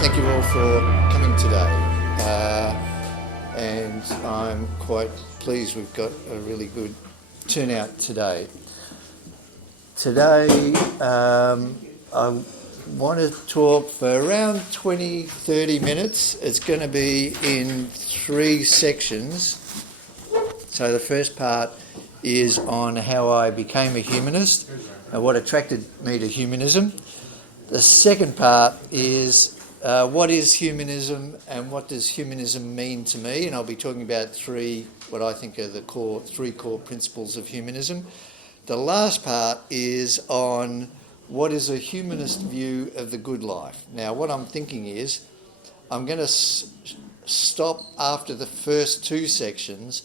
Thank you all for coming today, and I'm quite pleased we've got a really good turnout today. Today I want to talk for around 20-30 minutes. It's going to be in 3 sections. So the first part is on how I became a humanist and what attracted me to humanism. The second part is what is humanism and what does humanism mean to me? And I'll be talking about what I think are the three core principles of humanism. The last part is on what is a humanist view of the good life. Now, what I'm thinking is I'm going to stop after the first 2 sections,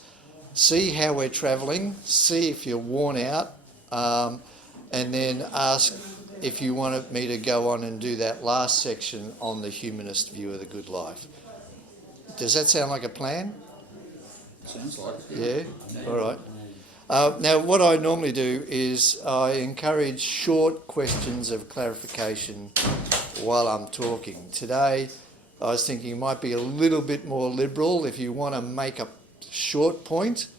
see how we're travelling, see if you're worn out, and then ask if you wanted me to go on and do that last section on the humanist view of the good life. Does that sound like a plan? Sounds like it. Yeah? All right. Now, what I normally do is I encourage short questions of clarification while I'm talking. Today, I was thinking it might be a little bit more liberal. If you want to make a short point,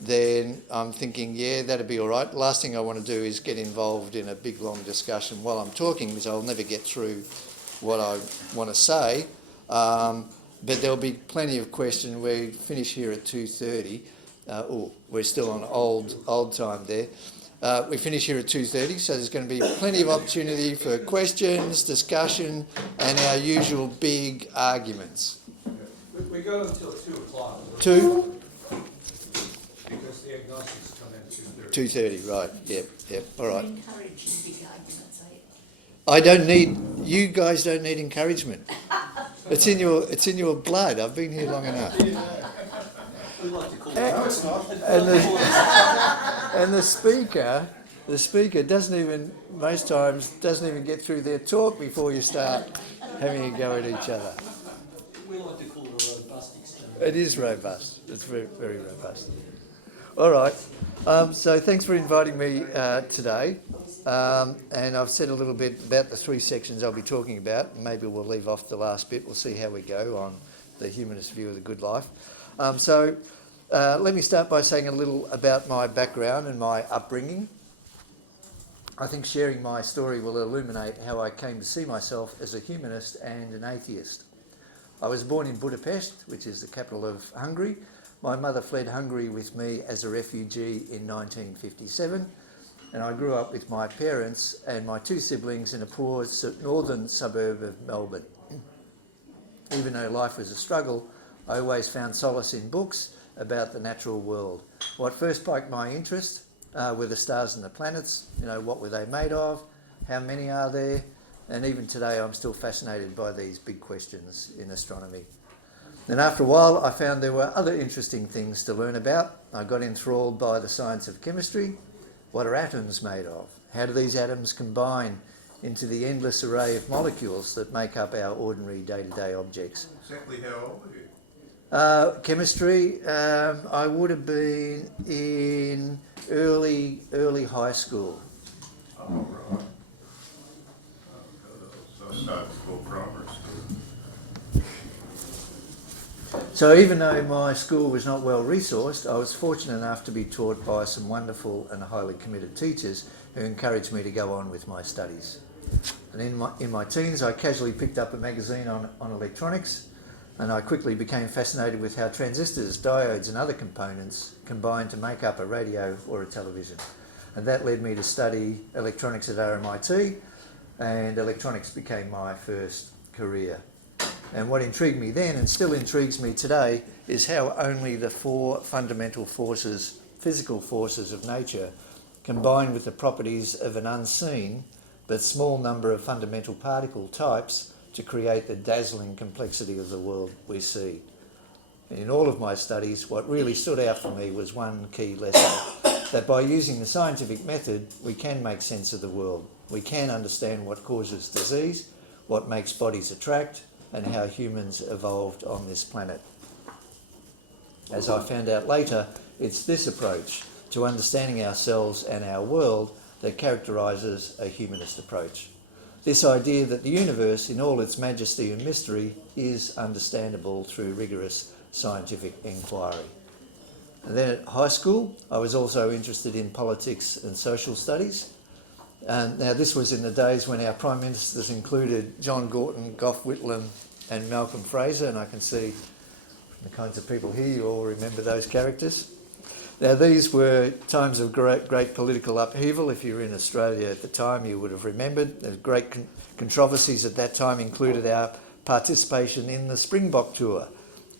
then I'm thinking, yeah, that'd be all right. Last thing I want to do is get involved in a big, long discussion while I'm talking, because I'll never get through what I want to say. But there'll be plenty of questions. We finish here at 2:30. We're still on old time there. We finish here at 2:30, so there's going to be plenty of opportunity for questions, discussion, and our usual big arguments. We go until 2 o'clock. 2? Because the agnostics come in at 2:30. 2:30, right. Yep, all right. Encourage big arguments, You guys don't need encouragement. It's in your blood. I've been here long enough. We like to call it. No, it's not. And the speaker most times doesn't even get through their talk before you start having a go at each other. We like to call it a robust experiment. It is robust. It's very, very robust. All right. So thanks for inviting me today. And I've said a little bit about the 3 sections I'll be talking about. Maybe we'll leave off the last bit. We'll see how we go on the humanist view of the good life. So let me start by saying a little about my background and my upbringing. I think sharing my story will illuminate how I came to see myself as a humanist and an atheist. I was born in Budapest, which is the capital of Hungary. My mother fled Hungary with me as a refugee in 1957, and I grew up with my parents and my 2 siblings in a poor northern suburb of Melbourne. Even though life was a struggle, I always found solace in books about the natural world. What first sparked my interest were the stars and the planets. What were they made of? How many are there? And even today I'm still fascinated by these big questions in astronomy. Then after a while I found there were other interesting things to learn about. I got enthralled by the science of chemistry. What are atoms made of? How do these atoms combine into the endless array of molecules that make up our ordinary day-to-day objects? Exactly how old are you? Chemistry, I would have been in early high school. Oh, right. So it's not school primary school. So even though my school was not well resourced, I was fortunate enough to be taught by some wonderful and highly committed teachers who encouraged me to go on with my studies. And in my teens, I casually picked up a magazine on electronics, and I quickly became fascinated with how transistors, diodes and other components combine to make up a radio or a television. And that led me to study electronics at RMIT, and electronics became my first career. And what intrigued me then, and still intrigues me today, is how only the 4 fundamental forces, physical forces of nature, combine with the properties of an unseen but small number of fundamental particle types to create the dazzling complexity of the world we see. And in all of my studies, what really stood out for me was one key lesson, that by using the scientific method, we can make sense of the world. We can understand what causes disease, what makes bodies attract, and how humans evolved on this planet. As I found out later, it's this approach to understanding ourselves and our world that characterises a humanist approach. This idea that the universe in all its majesty and mystery is understandable through rigorous scientific inquiry. And then at high school, I was also interested in politics and social studies. And now this was in the days when our Prime Ministers included John Gorton, Gough Whitlam and Malcolm Fraser, and I can see from the kinds of people here you all remember those characters. Now these were times of great political upheaval. If you were in Australia at the time, you would have remembered. The great controversies at that time included our participation in the Springbok Tour,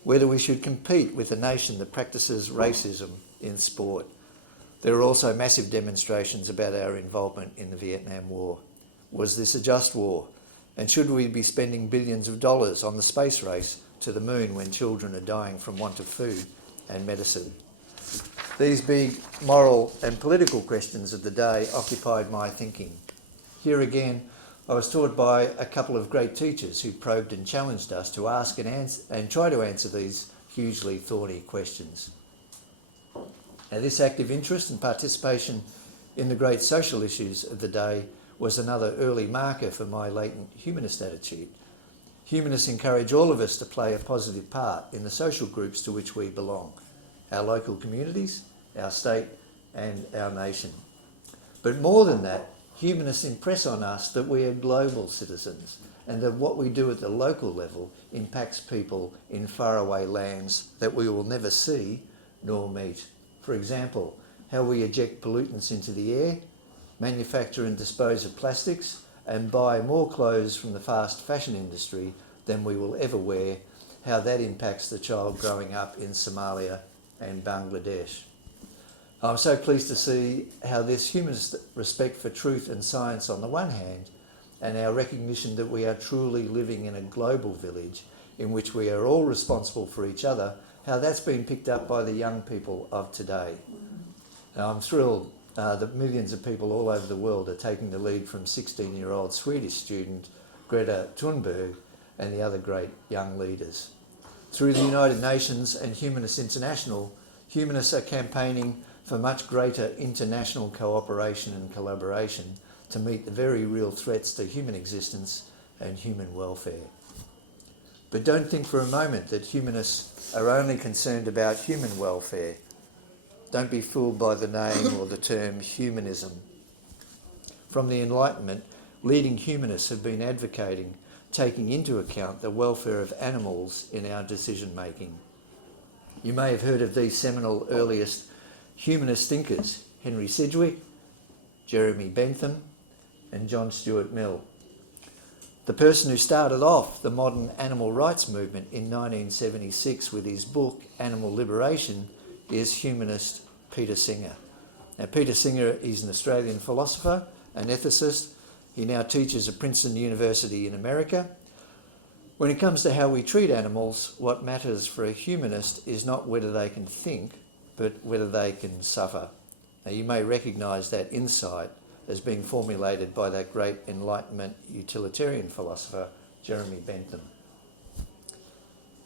whether we should compete with a nation that practices racism in sport. There were also massive demonstrations about our involvement in the Vietnam War. Was this a just war? And should we be spending billions of dollars on the space race to the moon when children are dying from want of food and medicine? These big moral and political questions of the day occupied my thinking. Here again, I was taught by a couple of great teachers who probed and challenged us to ask and try to answer these hugely thorny questions. Now, this active interest and participation in the great social issues of the day was another early marker for my latent humanist attitude. Humanists encourage all of us to play a positive part in the social groups to which we belong, our local communities, our state and our nation. But more than that, humanists impress on us that we are global citizens and that what we do at the local level impacts people in faraway lands that we will never see nor meet. For example, how we eject pollutants into the air, manufacture and dispose of plastics, and buy more clothes from the fast fashion industry than we will ever wear, how that impacts the child growing up in Somalia and Bangladesh. I'm so pleased to see how this humanist respect for truth and science on the one hand, and our recognition that we are truly living in a global village in which we are all responsible for each other, how that's been picked up by the young people of today. Now, I'm thrilled that millions of people all over the world are taking the lead from 16-year-old Swedish student Greta Thunberg and the other great young leaders. Through the United Nations and Humanist International, humanists are campaigning for much greater international cooperation and collaboration to meet the very real threats to human existence and human welfare. But don't think for a moment that humanists are only concerned about human welfare. Don't be fooled by the name or the term humanism. From the Enlightenment, leading humanists have been advocating taking into account the welfare of animals in our decision making. You may have heard of these seminal earliest humanist thinkers, Henry Sidgwick, Jeremy Bentham, and John Stuart Mill. The person who started off the modern animal rights movement in 1976 with his book Animal Liberation is humanist Peter Singer. Now, Peter Singer is an Australian philosopher, an ethicist. He now teaches at Princeton University in America. When it comes to how we treat animals, what matters for a humanist is not whether they can think, but whether they can suffer. Now, you may recognise that insight as being formulated by that great Enlightenment utilitarian philosopher, Jeremy Bentham.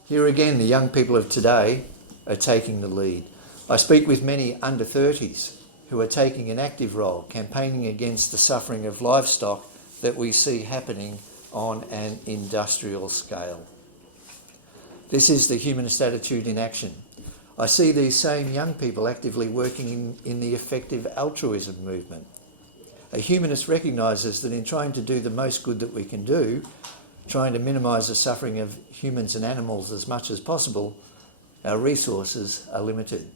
Here again, the young people of today are taking the lead. I speak with many under 30s who are taking an active role, campaigning against the suffering of livestock that we see happening on an industrial scale. This is the humanist attitude in action. I see these same young people actively working in the effective altruism movement. A humanist recognises that in trying to do the most good that we can do, trying to minimise the suffering of humans and animals as much as possible, our resources are limited.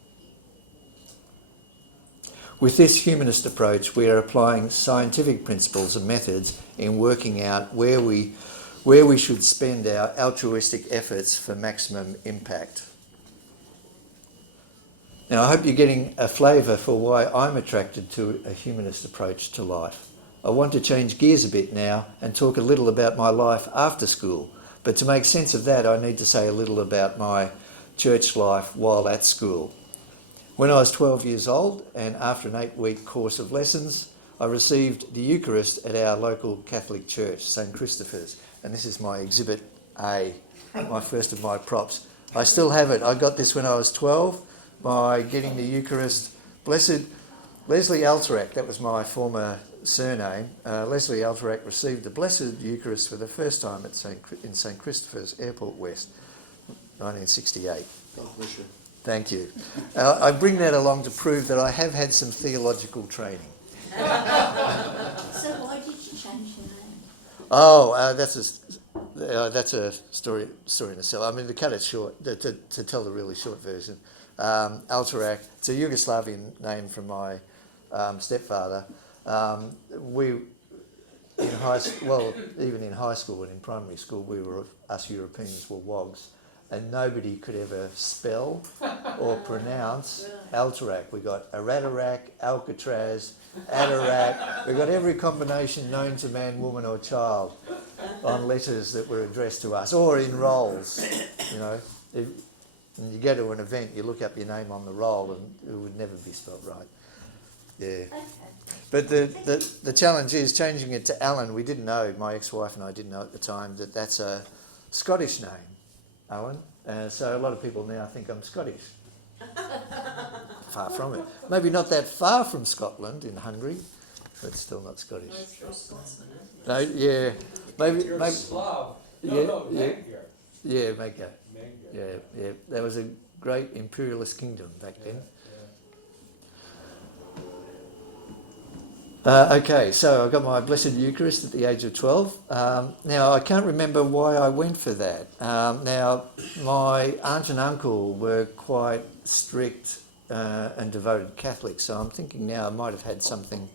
With this humanist approach, we are applying scientific principles and methods in working out where we should spend our altruistic efforts for maximum impact. Now, I hope you're getting a flavour for why I'm attracted to a humanist approach to life. I want to change gears a bit now and talk a little about my life after school, but to make sense of that, I need to say a little about my church life while at school. When I was 12 years old, and after an 8-week course of lessons, I received the Eucharist at our local Catholic church, St. Christopher's, and this is my Exhibit A, my first of my props. I still have it. I got this when I was 12 by getting the Eucharist blessed Leslie Alterac, that was my former surname. Leslie Alterac received the Blessed Eucharist for the first time at in St Christopher's Airport West, 1968. God bless you. Thank you. I bring that along to prove that I have had some theological training. So why did you change your name? Oh, that's a story in itself. I mean, to cut it short, to tell the really short version, Alterac, it's a Yugoslavian name from my stepfather. Even in high school and in primary school, us Europeans were wogs, and nobody could ever spell or pronounce Alterac. We got Aradarac, Alcatraz, Adarac. We got every combination known to man, woman, or child on letters that were addressed to us, or in rolls. You know, if you go to an event, you look up your name on the roll, and it would never be spelled right. Yeah. Okay. But the challenge is changing it to Allan. We didn't know, my ex-wife and I didn't know at the time, that that's a Scottish name, Allan. So a lot of people now think I'm Scottish. Far from it. Maybe not that far from Scotland in Hungary, but still not Scottish. No, yeah. Maybe. Slav. Yeah. Magyar. Yeah, Magyar. Magyar. Yeah. That was a great imperialist kingdom back then. Okay, so I got my Blessed Eucharist at the age of 12. Now, I can't remember why I went for that. Now, my aunt and uncle were quite strict and devoted Catholics, so I'm thinking now I might have had something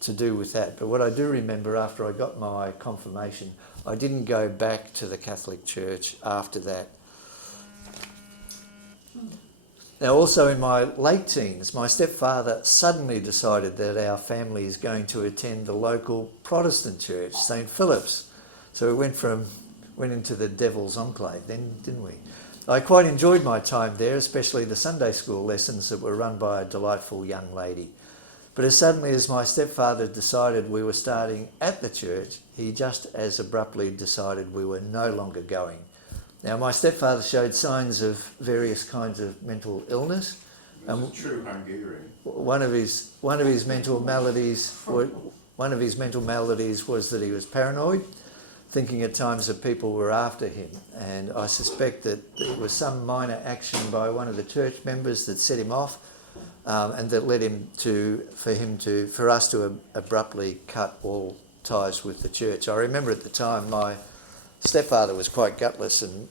to do with that. But what I do remember, after I got my confirmation, I didn't go back to the Catholic Church after that. Now, also in my late teens, my stepfather suddenly decided that our family is going to attend the local Protestant church, St Philip's. So we went into the devil's enclave then, didn't we? I quite enjoyed my time there, especially the Sunday school lessons that were run by a delightful young lady. But as suddenly as my stepfather decided we were starting at the church, he just as abruptly decided we were no longer going. Now, my stepfather showed signs of various kinds of mental illness. True Hungarian. One of his mental maladies was that he was paranoid, thinking at times that people were after him. And I suspect that it was some minor action by one of the church members that set him off, and that led him for us to abruptly cut all ties with the church. I remember at the time my stepfather was quite gutless, and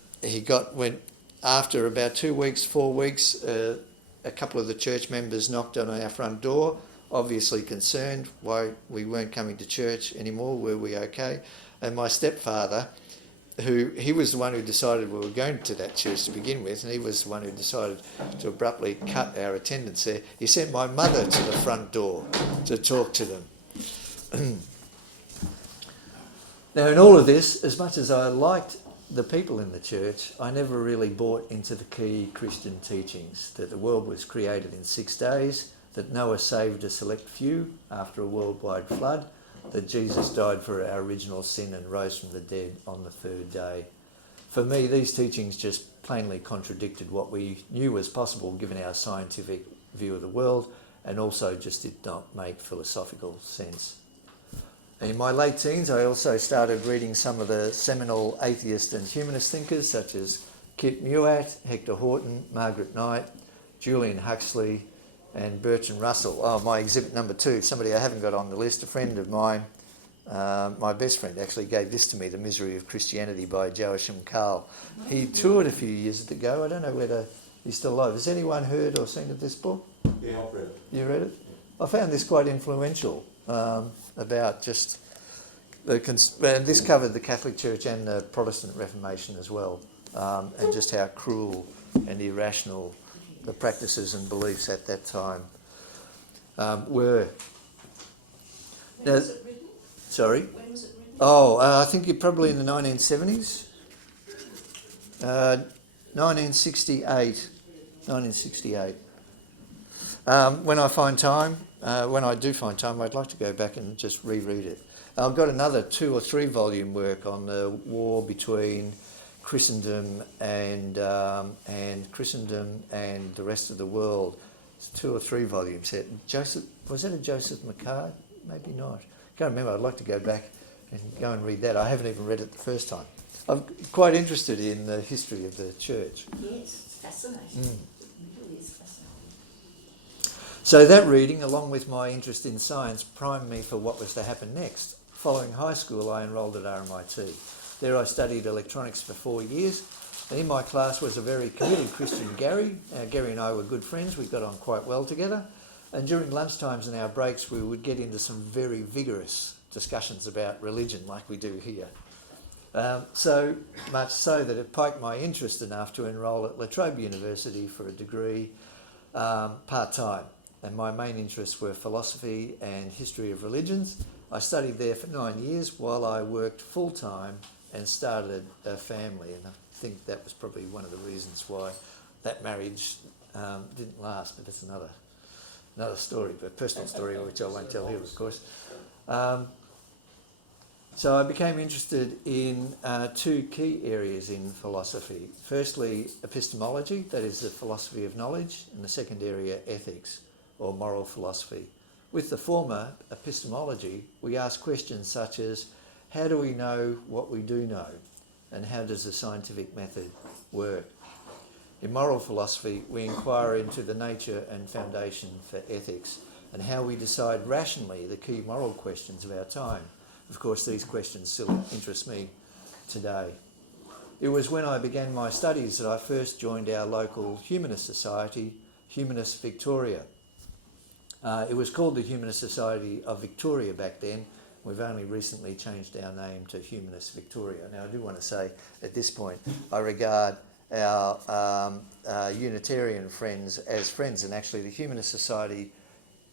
after about 2 weeks, 4 weeks, a couple of the church members knocked on our front door, obviously concerned why we weren't coming to church anymore, were we okay? And my stepfather, he was the one who decided we were going to that church to begin with, and he was the one who decided to abruptly cut our attendance there. He sent my mother to the front door to talk to them. Now, in all of this, as much as I liked the people in the church, I never really bought into the key Christian teachings, that the world was created in 6 days, that Noah saved a select few after a worldwide flood, that Jesus died for our original sin and rose from the dead on the third day. For me, these teachings just plainly contradicted what we knew was possible given our scientific view of the world, and also just did not make philosophical sense. In my late teens, I also started reading some of the seminal atheist and humanist thinkers such as Kit Mewat, Hector Horton, Margaret Knight, Julian Huxley and Bertrand Russell. Oh, my exhibit number 2, somebody I haven't got on the list, a friend of mine, my best friend actually gave this to me, The Misery of Christianity by Joachim Karl. He toured a few years ago. I don't know whether he's still alive. Has anyone heard or seen of this book? Yeah, I've read it. You read it? I found this quite influential. About just and this covered the Catholic Church and the Protestant Reformation as well, and just how cruel and irrational the practices and beliefs at that time were. When was it written? Sorry? When was it written? Oh, I think it probably in the 1970s. 1968. 1968. When I find time, when I do find time, I'd like to go back and just reread it. I've got another 2 or 3 volume work on the war between Christendom and the rest of the world, It's a 2 or 3 volume set. Joseph, was that a Joseph McCard? Maybe not. Can't remember. I'd like to go back and go and read that. I haven't even read it the first time. I'm quite interested in the history of the church. Yes, it's fascinating. It really is fascinating. So that reading, along with my interest in science, primed me for what was to happen next. Following high school, I enrolled at RMIT. There I studied electronics for 4 years, and in my class was a very committed Christian Gary. Gary and I were good friends. We got on quite well together, and during lunchtimes and our breaks we would get into some very vigorous discussions about religion like we do here. So much so that it piqued my interest enough to enrol at La Trobe University for a degree part-time, and my main interests were philosophy and history of religions. I studied there for 9 years while I worked full-time and started a family, and I think that was probably one of the reasons why that marriage didn't last, but that's another story, but a personal story which I won't tell here, of course. So I became interested in 2 key areas in philosophy. Firstly, epistemology, that is the philosophy of knowledge, and the second area, ethics, or moral philosophy. With the former, epistemology, we ask questions such as, how do we know what we do know? And how does the scientific method work? In moral philosophy, we inquire into the nature and foundation for ethics and how we decide rationally the key moral questions of our time. Of course, these questions still interest me today. It was when I began my studies that I first joined our local Humanist society, Humanist Victoria. It was called the Humanist Society of Victoria back then. We've only recently changed our name to Humanist Victoria. Now, I do want to say at this point, I regard our Unitarian friends as friends, and actually the Humanist Society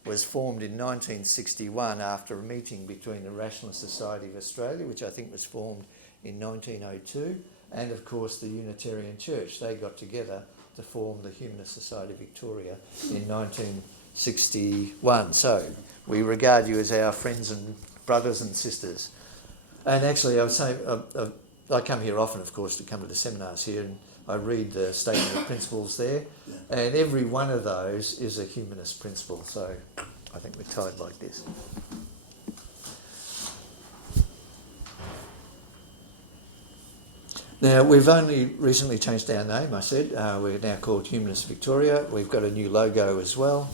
was formed in 1961 after a meeting between the Rationalist Society of Australia, which I think was formed in 1902, and of course the Unitarian Church. They got together to form the Humanist Society of Victoria in 1961. So we regard you as our friends and brothers and sisters. And actually I was saying, I come here often, of course, to come to the seminars here, and I read the statement of principles there, and every one of those is a humanist principle. So I think we're tied like this. Now, we've only recently changed our name, I said. We're now called Humanist Victoria. We've got a new logo as well.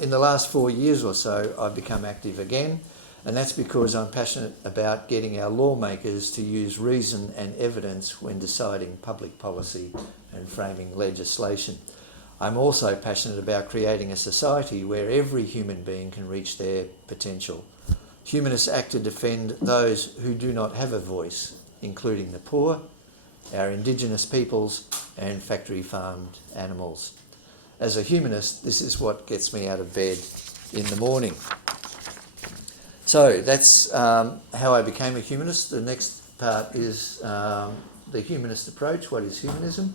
In the last 4 years or so, I've become active again, and that's because I'm passionate about getting our lawmakers to use reason and evidence when deciding public policy and framing legislation. I'm also passionate about creating a society where every human being can reach their potential. Humanists act to defend those who do not have a voice, including the poor, our Indigenous peoples, and factory-farmed animals. As a humanist, this is what gets me out of bed in the morning. So that's how I became a humanist. The next part is the humanist approach. What is humanism?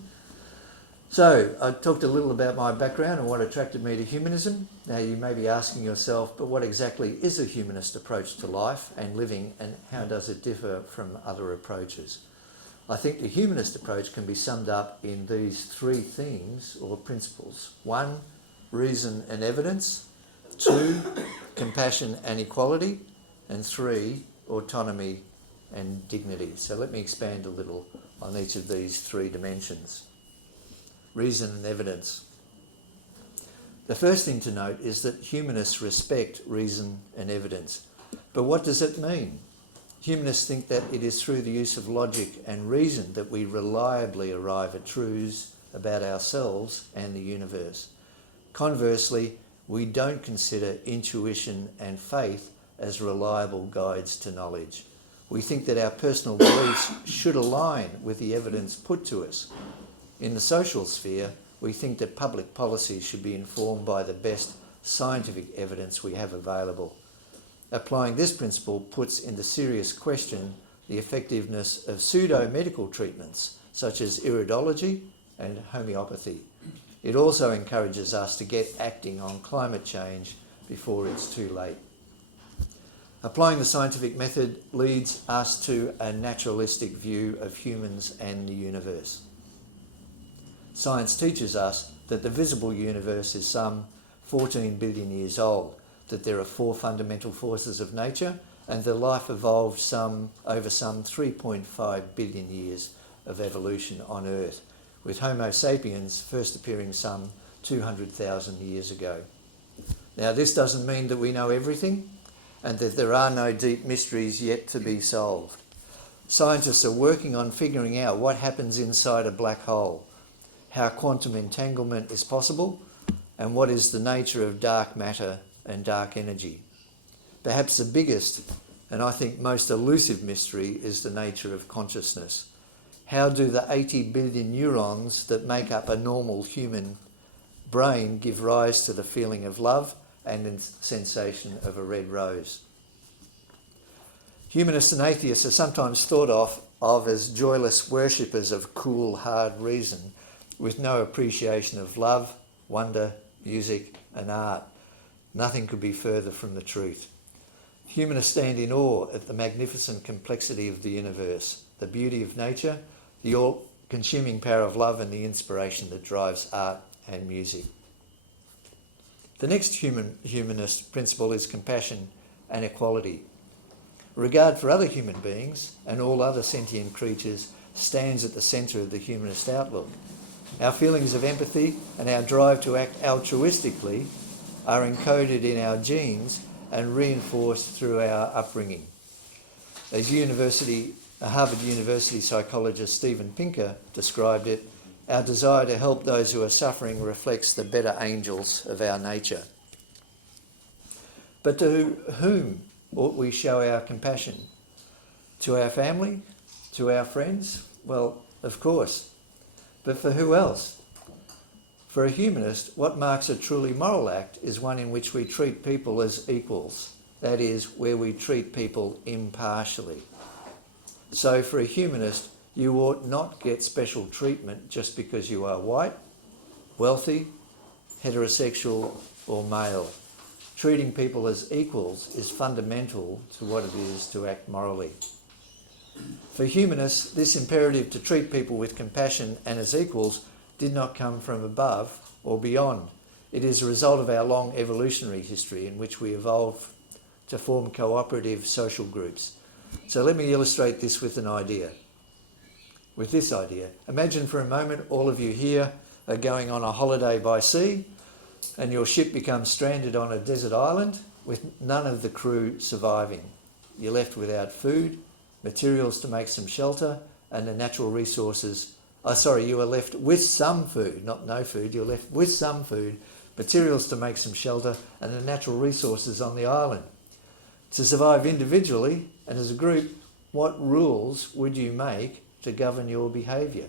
So I talked a little about my background and what attracted me to humanism. Now you may be asking yourself, but what exactly is a humanist approach to life and living, and how does it differ from other approaches? I think the humanist approach can be summed up in these 3 themes or principles. 1, reason and evidence. 2, compassion and equality. And 3, autonomy and dignity. So let me expand a little on each of these 3 dimensions. Reason and evidence. The first thing to note is that humanists respect reason and evidence. But what does it mean? Humanists think that it is through the use of logic and reason that we reliably arrive at truths about ourselves and the universe. Conversely, we don't consider intuition and faith as reliable guides to knowledge. We think that our personal beliefs should align with the evidence put to us. In the social sphere, we think that public policy should be informed by the best scientific evidence we have available. Applying this principle puts into serious question the effectiveness of pseudo-medical treatments such as iridology and homeopathy. It also encourages us to get acting on climate change before it's too late. Applying the scientific method leads us to a naturalistic view of humans and the universe. Science teaches us that the visible universe is some 14 billion years old, that there are 4 fundamental forces of nature, and that life evolved over some 3.5 billion years of evolution on Earth, with Homo sapiens first appearing some 200,000 years ago. Now, this doesn't mean that we know everything and that there are no deep mysteries yet to be solved. Scientists are working on figuring out what happens inside a black hole, how quantum entanglement is possible, and what is the nature of dark matter and dark energy. Perhaps the biggest and I think most elusive mystery is the nature of consciousness. How do the 80 billion neurons that make up a normal human brain give rise to the feeling of love and the sensation of a red rose? Humanists and atheists are sometimes thought of as joyless worshippers of cool, hard reason with no appreciation of love, wonder, music and art. Nothing could be further from the truth. Humanists stand in awe at the magnificent complexity of the universe, the beauty of nature, the all-consuming power of love and the inspiration that drives art and music. The next humanist principle is compassion and equality. Regard for other human beings and all other sentient creatures stands at the centre of the humanist outlook. Our feelings of empathy and our drive to act altruistically are encoded in our genes and reinforced through our upbringing. As Harvard University psychologist Steven Pinker described it, our desire to help those who are suffering reflects the better angels of our nature. But to whom ought we show our compassion? To our family? To our friends? Well, of course. But for who else? For a humanist, what marks a truly moral act is one in which we treat people as equals. That is, where we treat people impartially. So for a humanist, you ought not get special treatment just because you are white, wealthy, heterosexual or male. Treating people as equals is fundamental to what it is to act morally. For humanists, this imperative to treat people with compassion and as equals did not come from above or beyond. It is a result of our long evolutionary history in which we evolved to form cooperative social groups. So let me illustrate this with an idea. With this idea, imagine for a moment all of you here are going on a holiday by sea and your ship becomes stranded on a desert island with none of the crew surviving. You're left without food, materials to make some shelter and the natural resources. You are left with some food, not no food, you're left with some food, materials to make some shelter and the natural resources on the island. To survive individually and as a group, what rules would you make to govern your behaviour?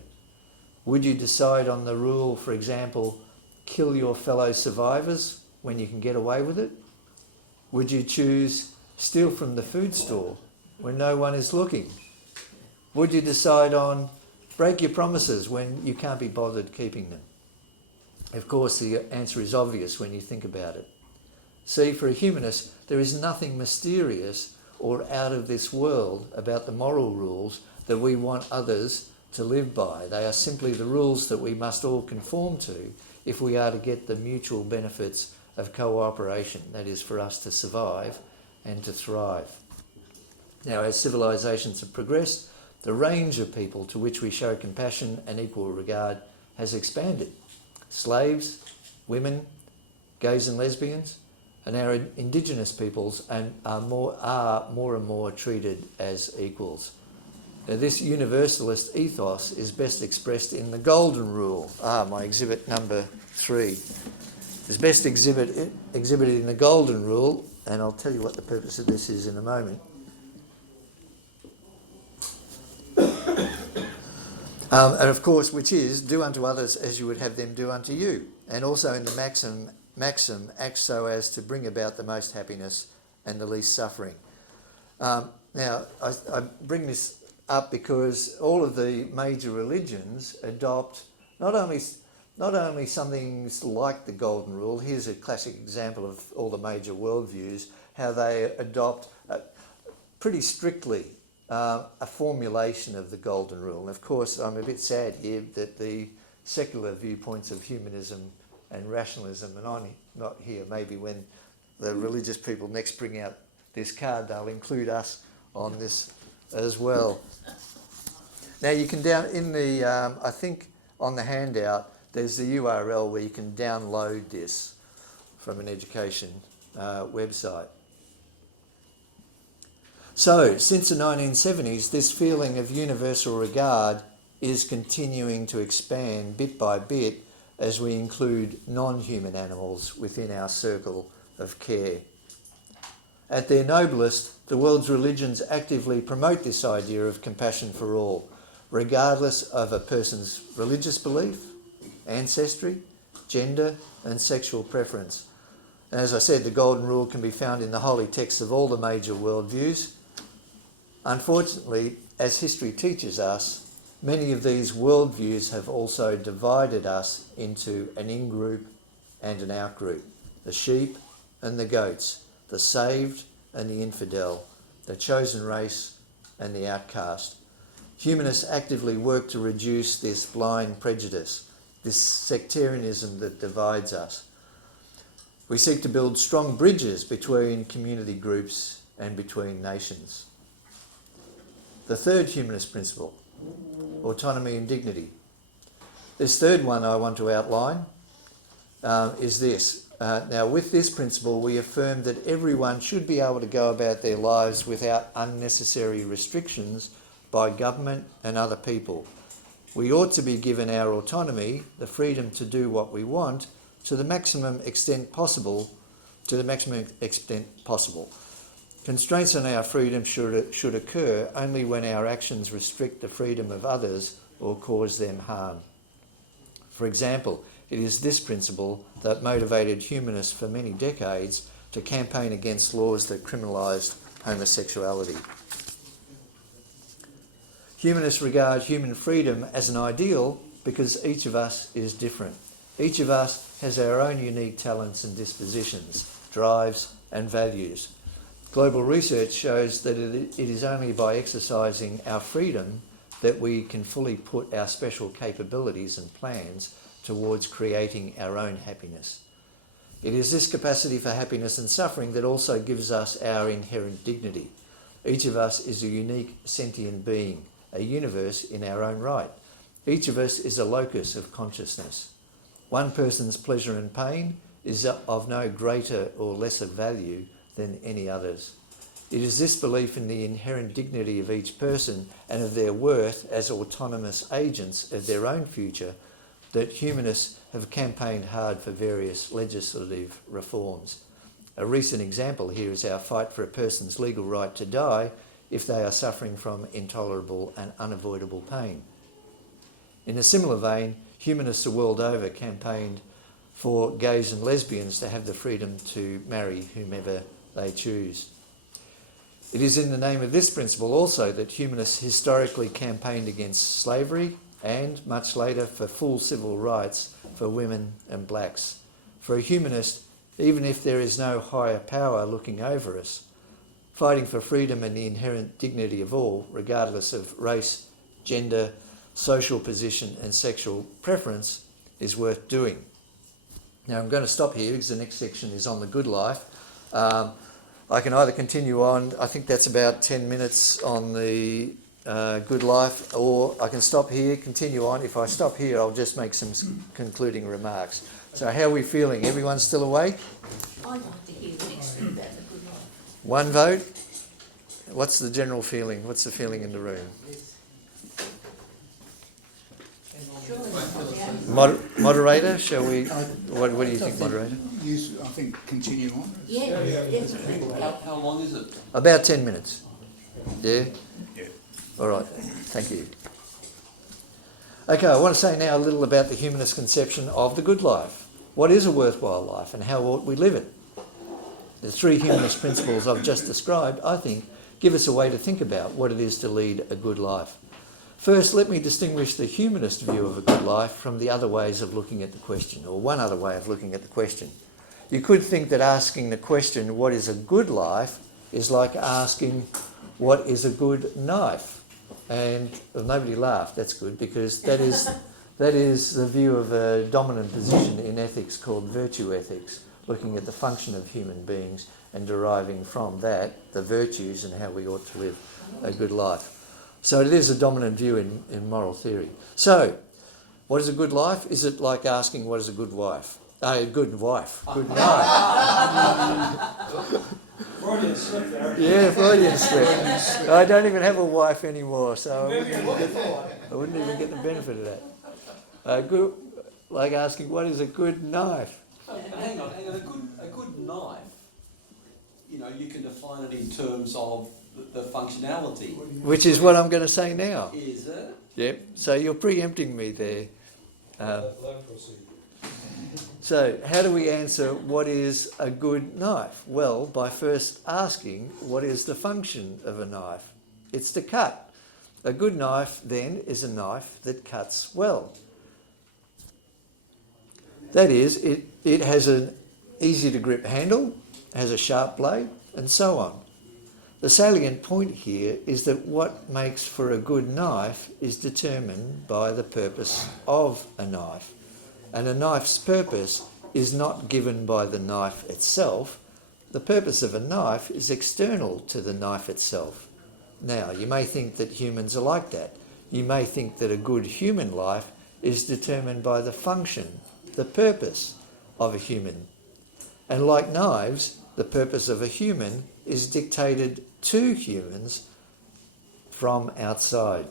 Would you decide on the rule, for example, kill your fellow survivors when you can get away with it? Would you choose steal from the food store when no one is looking? Would you decide on break your promises when you can't be bothered keeping them? Of course, the answer is obvious when you think about it. See, for a humanist, there is nothing mysterious or out of this world about the moral rules that we want others to live by. They are simply the rules that we must all conform to if we are to get the mutual benefits of cooperation, that is, for us to survive and to thrive. Now, as civilizations have progressed, the range of people to which we show compassion and equal regard has expanded. Slaves, women, gays and lesbians, and our indigenous peoples are more and more treated as equals. Now, this universalist ethos is best expressed in the Golden Rule. My exhibit number 3. It's best exhibited in the Golden Rule, and I'll tell you what the purpose of this is in a moment. And of course, which is, do unto others as you would have them do unto you. And also in the maxim, act so as to bring about the most happiness and the least suffering. Now, I bring this up because all of the major religions adopt not only something like the Golden Rule. Here's a classic example of all the major worldviews, how they adopt pretty strictly a formulation of the Golden Rule. And of course, I'm a bit sad here that the secular viewpoints of humanism and rationalism. And I'm not here. Maybe when the religious people next bring out this card, they'll include us on this as well. Now you can I think on the handout there's the URL where you can download this from an education website. So, since the 1970s, this feeling of universal regard is continuing to expand bit by bit as we include non-human animals within our circle of care. At their noblest, the world's religions actively promote this idea of compassion for all, regardless of a person's religious belief, ancestry, gender, and sexual preference. And as I said, the golden rule can be found in the holy texts of all the major worldviews. Unfortunately, as history teaches us, many of these worldviews have also divided us into an in-group and an out-group, the sheep and the goats, the saved and the infidel, the chosen race and the outcast. Humanists actively work to reduce this blind prejudice, this sectarianism that divides us. We seek to build strong bridges between community groups and between nations. The third humanist principle, autonomy and dignity. This third one I want to outline is this. Now, with this principle, we affirm that everyone should be able to go about their lives without unnecessary restrictions by government and other people. We ought to be given our autonomy, the freedom to do what we want, to the maximum extent possible. Constraints on our freedom should occur only when our actions restrict the freedom of others or cause them harm. For example, it is this principle that motivated humanists for many decades to campaign against laws that criminalised homosexuality. Humanists regard human freedom as an ideal because each of us is different. Each of us has our own unique talents and dispositions, drives and values. Global research shows that it is only by exercising our freedom that we can fully put our special capabilities and plans towards creating our own happiness. It is this capacity for happiness and suffering that also gives us our inherent dignity. Each of us is a unique sentient being, a universe in our own right. Each of us is a locus of consciousness. One person's pleasure and pain is of no greater or lesser value than any others. It is this belief in the inherent dignity of each person and of their worth as autonomous agents of their own future that humanists have campaigned hard for various legislative reforms. A recent example here is our fight for a person's legal right to die if they are suffering from intolerable and unavoidable pain. In a similar vein, humanists the world over campaigned for gays and lesbians to have the freedom to marry whomever they choose. It is in the name of this principle also that humanists historically campaigned against slavery and, much later, for full civil rights for women and blacks. For a humanist, even if there is no higher power looking over us, fighting for freedom and the inherent dignity of all, regardless of race, gender, social position and sexual preference, is worth doing. Now I'm going to stop here because the next section is on the good life. I can either continue on, I think that's about 10 minutes on the good life, or I can stop here, continue on. If I stop here, I'll just make some concluding remarks. So how are we feeling? Everyone still awake? I'd like to hear the next thing about the good life. One vote? What's the general feeling? What's the feeling in the room? Surely not the Moderator, shall we? What do you think, moderator? I think continue on. Yeah, definitely. How long is it? About 10 minutes. Yeah? Yeah. All right, thank you. Okay, I want to say now a little about the humanist conception of the good life. What is a worthwhile life and how ought we live it? The three humanist principles I've just described, I think, give us a way to think about what it is to lead a good life. First, let me distinguish the humanist view of a good life from the other ways of looking at the question, or one other way of looking at the question. You could think that asking the question, what is a good life, is like asking, what is a good knife? And well, nobody laughed, that's good, because that is That is the view of a dominant position in ethics called virtue ethics, looking at the function of human beings and deriving from that the virtues and how we ought to live a good life. So it is a dominant view in moral theory. So, what is a good life? Is it like asking what is a good wife? A good wife, good wife. Freudian slip there. Yeah, Freudian slip. I don't even have a wife anymore, so I wouldn't even get the benefit of that. Good, like asking what is a good knife? Hang on. A good knife, you know, you can define it in terms of the functionality. Which is what I'm going to say now. Is it? Yep. So you're preempting me there. Let proceed. So how do we answer what is a good knife? Well, by first asking what is the function of a knife? It's to cut. A good knife then is a knife that cuts well. That is, it has an easy to grip handle, has a sharp blade, and so on. The salient point here is that what makes for a good knife is determined by the purpose of a knife. And a knife's purpose is not given by the knife itself. The purpose of a knife is external to the knife itself. Now, you may think that humans are like that. You may think that a good human life is determined by the function, the purpose of a human. And like knives, the purpose of a human is dictated to humans from outside.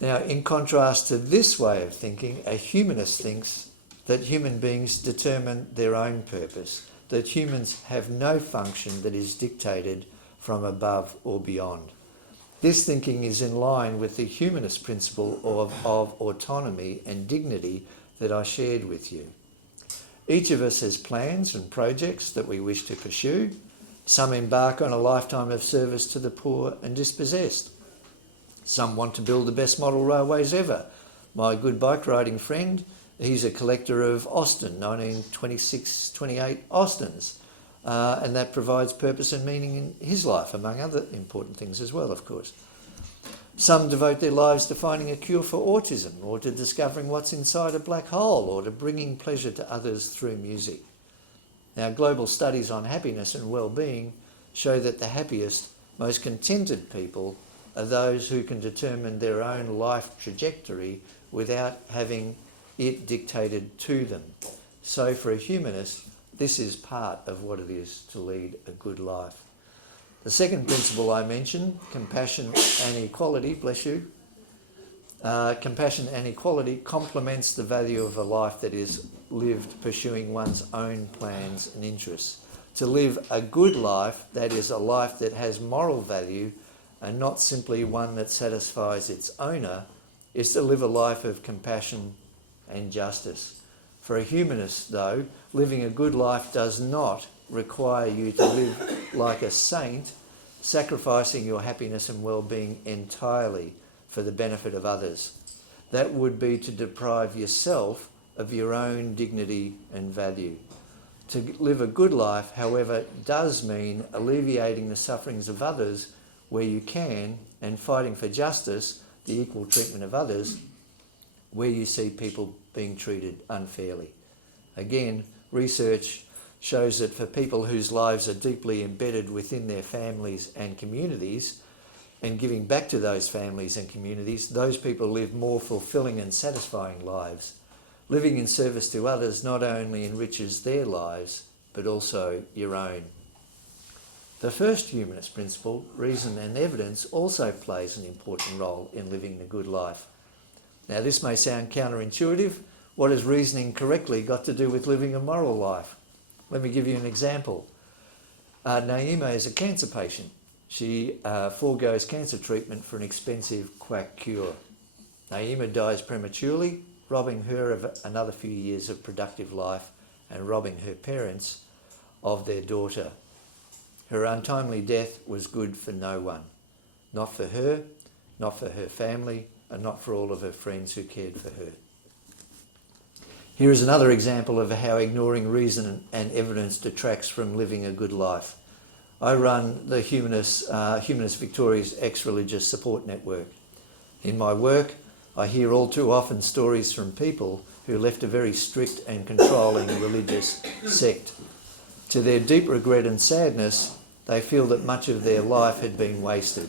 Now, in contrast to this way of thinking, a humanist thinks that human beings determine their own purpose, that humans have no function that is dictated from above or beyond. This thinking is in line with the humanist principle of autonomy and dignity that I shared with you. Each of us has plans and projects that we wish to pursue. Some embark on a lifetime of service to the poor and dispossessed. Some want to build the best model railways ever. My good bike riding friend, he's a collector of Austin, 1926-28 Austins, and that provides purpose and meaning in his life, among other important things as well, of course. Some devote their lives to finding a cure for autism, or to discovering what's inside a black hole, or to bringing pleasure to others through music. Now, global studies on happiness and well-being show that the happiest, most contented people are those who can determine their own life trajectory without having it dictated to them. So for a humanist, this is part of what it is to lead a good life. The second principle I mentioned, compassion and equality, bless you, compassion and equality complements the value of a life that is lived pursuing one's own plans and interests. To live a good life, that is a life that has moral value and not simply one that satisfies its owner, is to live a life of compassion and justice. For a humanist, though, living a good life does not require you to live like a saint, sacrificing your happiness and well-being entirely for the benefit of others. That would be to deprive yourself of your own dignity and value. To live a good life, however, does mean alleviating the sufferings of others where you can, and fighting for justice, the equal treatment of others, where you see people being treated unfairly. Again, research shows that for people whose lives are deeply embedded within their families and communities, and giving back to those families and communities, those people live more fulfilling and satisfying lives. Living in service to others not only enriches their lives, but also your own. The first humanist principle, reason and evidence, also plays an important role in living a good life. Now, this may sound counterintuitive. What has reasoning correctly got to do with living a moral life? Let me give you an example. Naima is a cancer patient. She foregoes cancer treatment for an expensive quack cure. Naima dies prematurely, robbing her of another few years of productive life and robbing her parents of their daughter. Her untimely death was good for no one. Not for her, not for her family, and not for all of her friends who cared for her. Here is another example of how ignoring reason and evidence detracts from living a good life. I run the Humanist Victoria's ex-religious support network. In my work, I hear all too often stories from people who left a very strict and controlling religious sect. To their deep regret and sadness, they feel that much of their life had been wasted.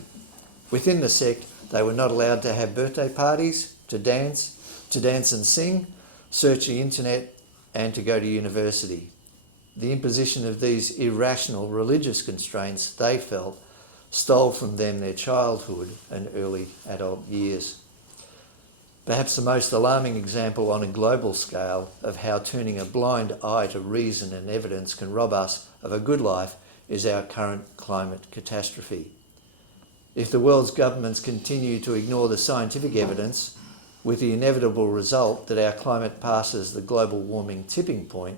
Within the sect, they were not allowed to have birthday parties, to dance and sing, search the internet, and to go to university. The imposition of these irrational religious constraints, they felt, stole from them their childhood and early adult years. Perhaps the most alarming example on a global scale of how turning a blind eye to reason and evidence can rob us of a good life is our current climate catastrophe. If the world's governments continue to ignore the scientific evidence, with the inevitable result that our climate passes the global warming tipping point,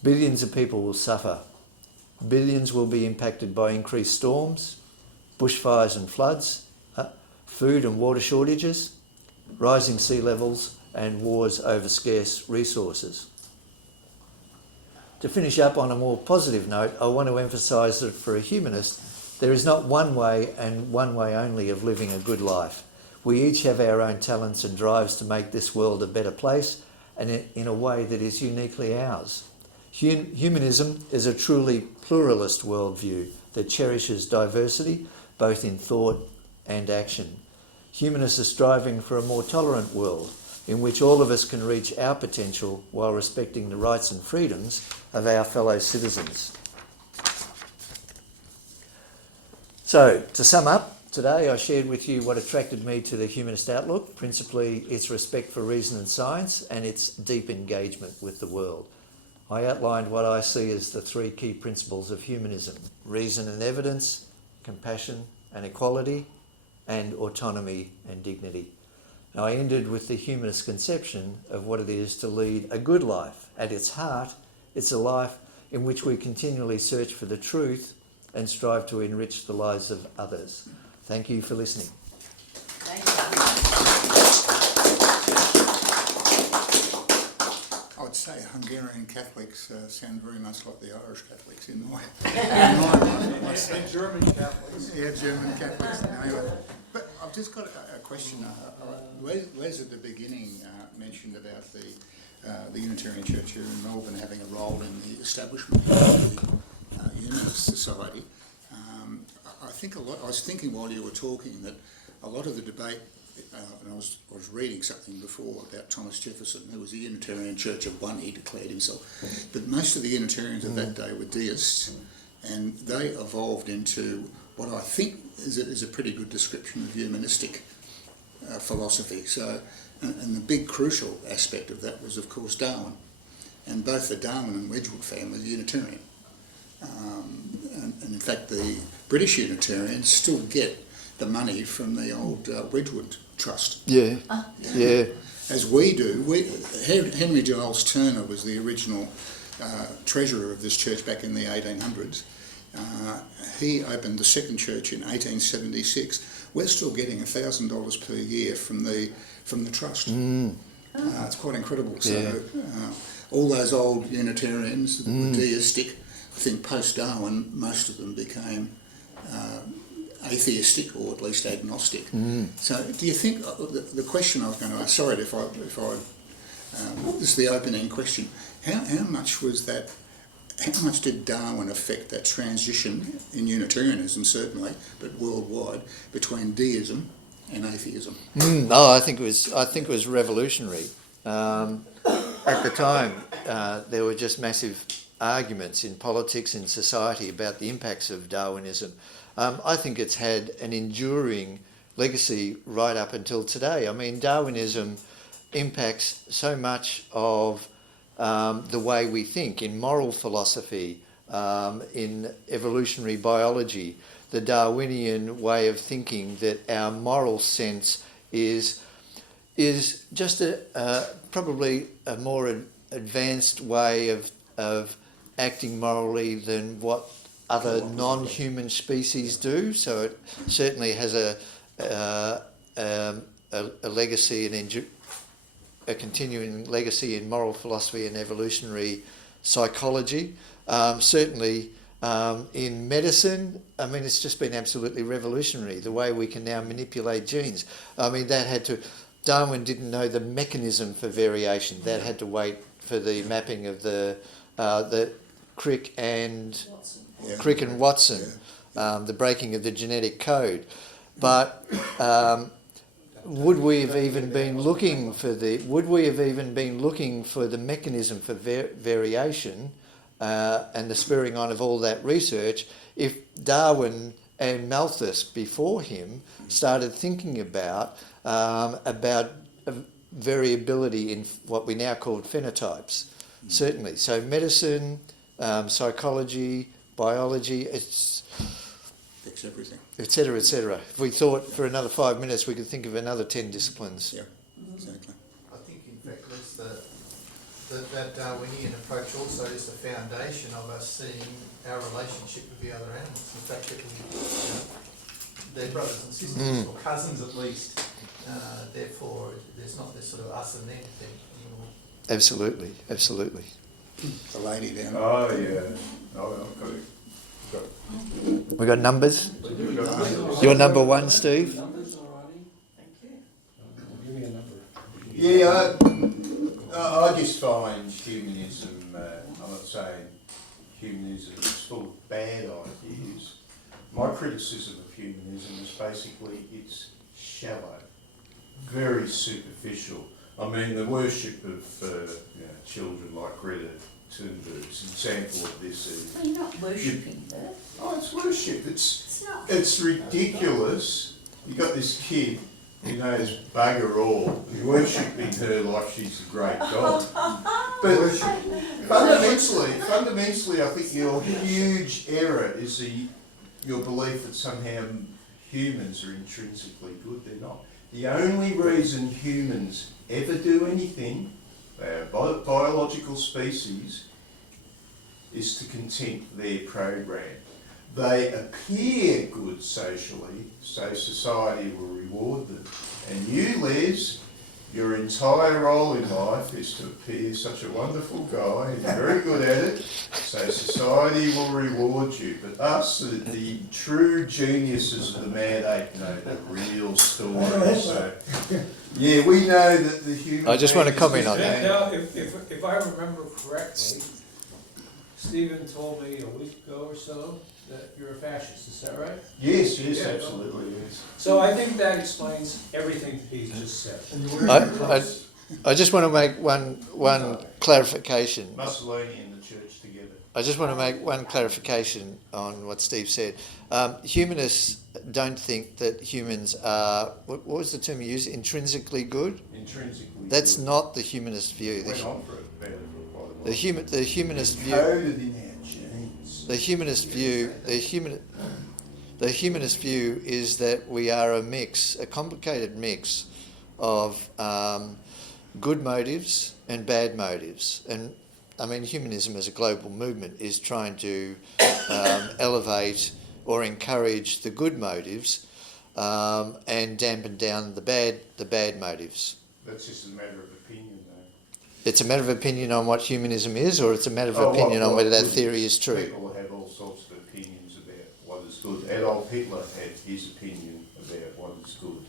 billions of people will suffer. Billions will be impacted by increased storms, bushfires and floods, food and water shortages, rising sea levels, and wars over scarce resources. To finish up on a more positive note, I want to emphasise that for a humanist, there is not one way and one way only of living a good life. We each have our own talents and drives to make this world a better place, and in a way that is uniquely ours. Humanism is a truly pluralist worldview that cherishes diversity, both in thought and action. Humanists are striving for a more tolerant world in which all of us can reach our potential while respecting the rights and freedoms of our fellow citizens. So, to sum up, today I shared with you what attracted me to the humanist outlook, principally its respect for reason and science and its deep engagement with the world. I outlined what I see as the three key principles of humanism: reason and evidence, compassion and equality, and autonomy and dignity. Now, I ended with the humanist conception of what it is to lead a good life. At its heart, it's a life in which we continually search for the truth and strive to enrich the lives of others. Thank you for listening. I would say Hungarian Catholics sound very much like the Irish Catholics in my mind. And German Catholics. Yeah, German Catholics. Anyway. But I've just got a question. Les at the beginning mentioned about the Unitarian Church here in Melbourne having a role in the establishment of the Humanist Society. I was thinking while you were talking that a lot of the debate, and I was reading something before about Thomas Jefferson, who was a Unitarian Church of One, he declared himself. But most of the Unitarians of that day were deists, and they evolved into what I think is a pretty good description of humanistic philosophy. So, and the big crucial aspect of that was, of course, Darwin. And both the Darwin and Wedgwood families are Unitarian. And in fact, the British Unitarians still get the money from the old Wedgwood Trust. Yeah. As we do. Henry Giles Turner was the original treasurer of this church back in the 1800s. He opened the second church in 1876. We're still getting $1,000 per year from the trust. It's quite incredible. So all those old Unitarians were deistic. I think post-Darwin, most of them became atheistic or at least agnostic. So do you think, the question I was going to ask, sorry if I this is the opening question, how much did Darwin affect that transition in Unitarianism certainly, but worldwide, between deism and atheism? I think it was revolutionary. At the time, there were just massive arguments in politics and society about the impacts of Darwinism. I think it's had an enduring legacy right up until today. I mean, Darwinism impacts so much of the way we think in moral philosophy, in evolutionary biology, the Darwinian way of thinking that our moral sense is just probably a more advanced way of acting morally than what other non-human species do. So it certainly has a legacy and a continuing legacy in moral philosophy and evolutionary psychology. Certainly in medicine, I mean, it's just been absolutely revolutionary, the way we can now manipulate genes. I mean, that had to... Darwin didn't know the mechanism for variation. That had to wait for the mapping of the Crick and Watson, the breaking of the genetic code. But would we have even been looking for the mechanism for variation and the spurring on of all that research if Darwin and Malthus before him started thinking about variability in what we now call phenotypes? Certainly. So medicine, psychology, biology, it's everything. etc., etc. If we thought for another 5 minutes, we could think of another 10 disciplines. Yeah, exactly. I think in fact that's that Darwinian approach also is the foundation of us seeing our relationship with the other animals. The fact that they're brothers and sisters, or cousins at least. Therefore, there's not this sort of us and them thing anymore. Absolutely, absolutely. The lady down. Oh, yeah. Oh, I've got it. We got numbers. You're number one, Steve. Numbers, alrighty. Thank you. Give me a number. Yeah, I just find humanism, I'm not saying humanism is full of bad ideas. My criticism of humanism is basically it's shallow, very superficial. I mean, the worship of children like Greta Thunberg's example of this is... Well, you're not worshipping her. Oh, it's worship. It's not. It's ridiculous. You got this kid who knows bugger all, worshipping her like she's a great god. But fundamentally, I think your huge error is your belief that somehow humans are intrinsically good. They're not. The only reason humans ever do anything, they are biological species, is to content their program. They appear good socially, so society will reward them. And you, Les, your entire role in life is to appear such a wonderful guy, and you're very good at it, so society will reward you. But us, the true geniuses of the mad ape, know the real story. So, yeah, we know that the human... I just want to comment on that. Now, if I remember correctly, Stephen told me a week ago or so that you're a fascist, is that right? Yes, Yeah. absolutely, yes. So I think that explains everything he's just said. I just want to make one clarification. Mussolini and the church together. I just want to make one clarification on what Steve said. Humanists don't think that humans are, what was the term you used, intrinsically good? Intrinsically. That's good. not the humanist view. Went on for it, better for quite a while. The humanist view. Coded in our genes. The humanist view is that we are a complicated mix of good motives and bad motives. And I mean, humanism as a global movement is trying to elevate or encourage the good motives and dampen down the bad motives. That's just a matter of opinion, though. It's a matter of opinion on what humanism is, or it's a matter of opinion on whether that theory is true. People have all sorts of opinions about what is good. Adolf Hitler had his opinion about what is good.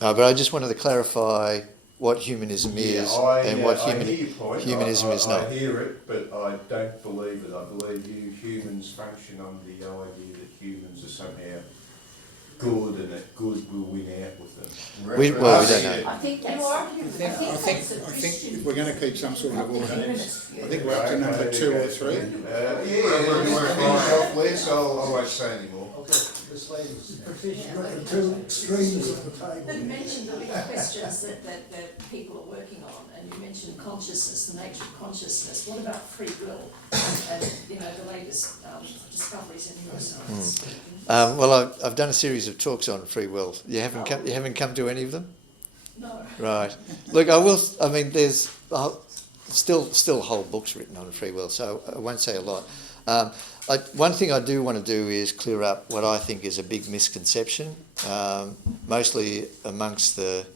But I just wanted to clarify what humanism is and what humanism is not. I hear it, but I don't believe it. I believe you humans function on the idea that humans are somehow good and that good will win out with them. We don't know. I think that's, I think if we're going to keep some sort of order, I think we're up to number 2 or 3. I won't say anymore. Okay, this lady's... Two extremes of the table. You mentioned the big questions that people are working on, and you mentioned consciousness, the nature of consciousness. What about free will and the latest discoveries in neuroscience? Well, I've done a series of talks on free will. You haven't come to any of them? No. Right. Look, I will. I mean, there's still whole books written on free will, so I won't say a lot. One thing I do want to do is clear up what I think is a big misconception, mostly amongst the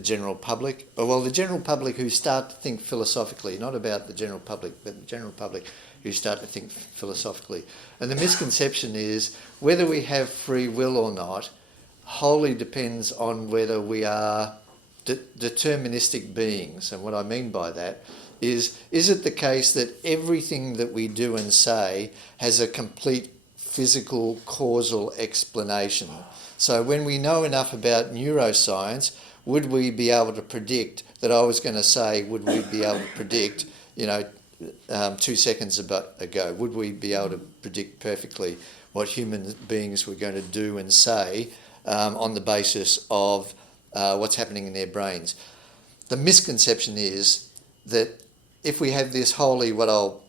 general public. Well, the general public who start to think philosophically, not about the general public, but the general public who start to think philosophically. And the misconception is whether we have free will or not wholly depends on whether we are deterministic beings. And what I mean by that is it the case that everything that we do and say has a complete physical causal explanation? So when we know enough about neuroscience, would we be able to predict that I was going to say, would we be able to predict, 2 seconds ago, would we be able to predict perfectly what human beings were going to do and say on the basis of what's happening in their brains? The misconception is that if we have this wholly, what I'll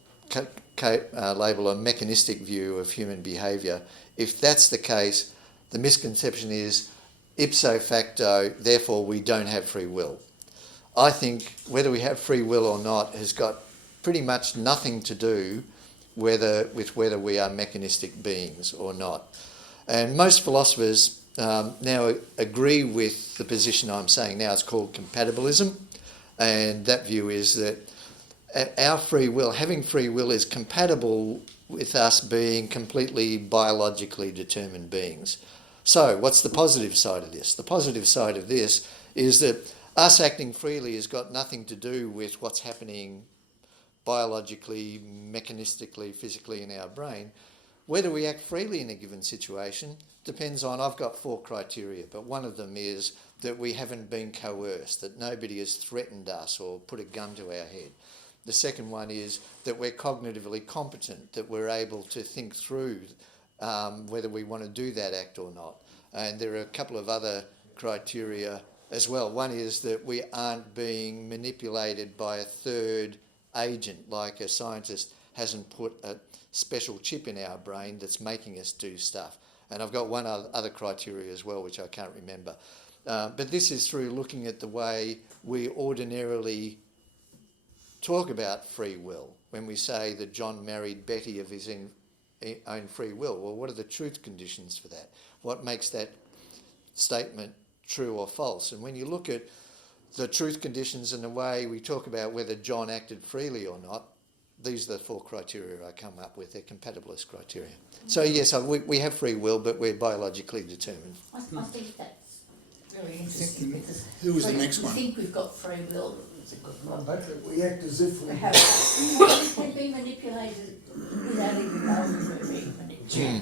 label a mechanistic view of human behaviour, if that's the case, the misconception is ipso facto, therefore we don't have free will. I think whether we have free will or not has got pretty much nothing to do with whether we are mechanistic beings or not. And most philosophers now agree with the position I'm saying now. It's called compatibilism, and that view is that our free will, having free will, is compatible with us being completely biologically determined beings. So what's the positive side of this? The positive side of this is that us acting freely has got nothing to do with what's happening biologically, mechanistically, physically in our brain. Whether we act freely in a given situation depends on, I've got 4 criteria, but one of them is that we haven't been coerced, that nobody has threatened us or put a gun to our head. The second one is that we're cognitively competent, that we're able to think through whether we want to do that act or not. And there are a couple of other criteria as well. One is that we aren't being manipulated by a third agent, like a scientist hasn't put a special chip in our brain that's making us do stuff. And I've got one other criteria as well, which I can't remember. But this is through looking at the way we ordinarily talk about free will. When we say that John married Betty of his own free will, well, what are the truth conditions for that? What makes that statement true or false? And when you look at the truth conditions and the way we talk about whether John acted freely or not, these are the 4 criteria I come up with. They're compatibilist criteria. So yes, we have free will, but we're biologically determined. I think that's very interesting because Who was the next one? we think we've got free will. It's a good one. But we act as if we We can be manipulated without even knowing we're being manipulated.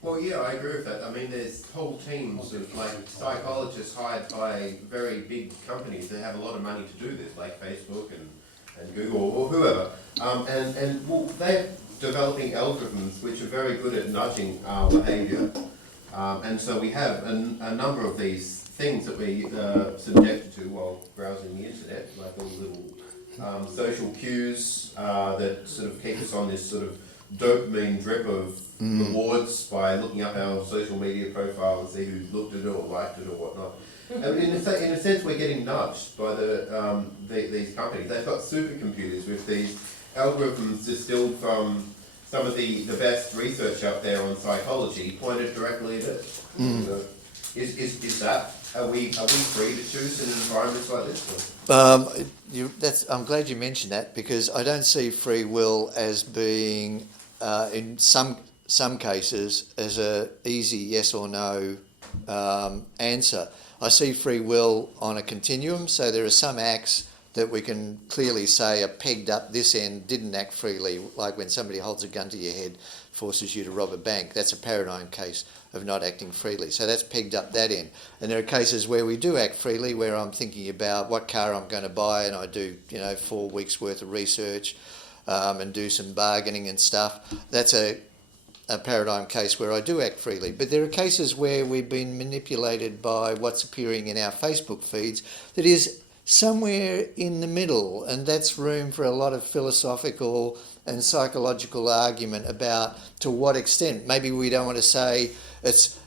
Well, yeah, I agree with that. I mean, there's whole teams of psychologists hired by very big companies that have a lot of money to do this, like Facebook and Google or whoever. And well, they're developing algorithms which are very good at nudging our behaviour. And so we have a number of these things that we subjected to while browsing the internet, like all little social cues that sort of keep us on this sort of dopamine drip of rewards by looking up our social media profile and see who looked at it or liked it or whatnot. And in a sense, we're getting nudged by these companies. They've got supercomputers with these algorithms distilled from some of the best research out there on psychology, pointed directly at it. You know, is that? Are we free to choose in environments like this? I'm glad you mentioned that, because I don't see free will as being, in some cases, as a easy yes or no answer. I see free will on a continuum, so there are some acts that we can clearly say are pegged up this end, didn't act freely, like when somebody holds a gun to your head, forces you to rob a bank. That's a paradigm case of not acting freely. So that's pegged up that end. And there are cases where we do act freely, where I'm thinking about what car I'm going to buy, and I do 4 weeks worth of research and do some bargaining and stuff. That's a paradigm case where I do act freely. But there are cases where we've been manipulated by what's appearing in our Facebook feeds that is somewhere in the middle, and that's room for a lot of philosophical and psychological argument about to what extent. Maybe we don't want to say it's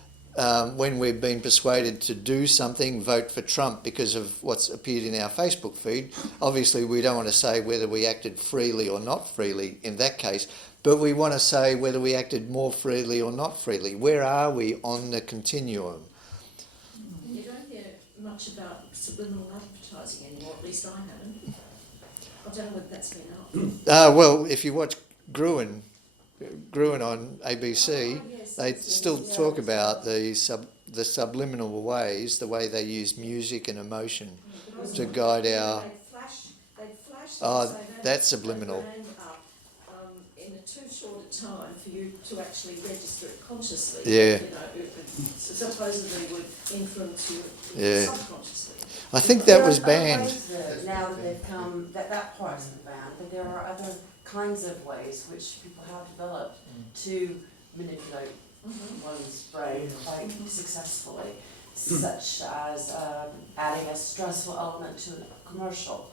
when we've been persuaded to do something, vote for Trump because of what's appeared in our Facebook feed. Obviously, we don't want to say whether we acted freely or not freely in that case, but we want to say whether we acted more freely or not freely. Where are we on the continuum? You don't hear much about subliminal advertising anymore, at least I haven't. I don't know whether that's been up. Well, if you watch Gruen on ABC, yes, they yes, still yes, talk yeah. about the the subliminal ways, the way they use music and emotion to guide our... They'd flash Oh, and say that's subliminal. they ran up in a too short a time for you to actually register it consciously. Yeah. You know, it supposedly would influence you Yeah. subconsciously. I think that was banned. Now that they've come, that part isn't banned, but there are other kinds of ways which people have developed to manipulate one's brain quite successfully, such as adding a stressful element to a commercial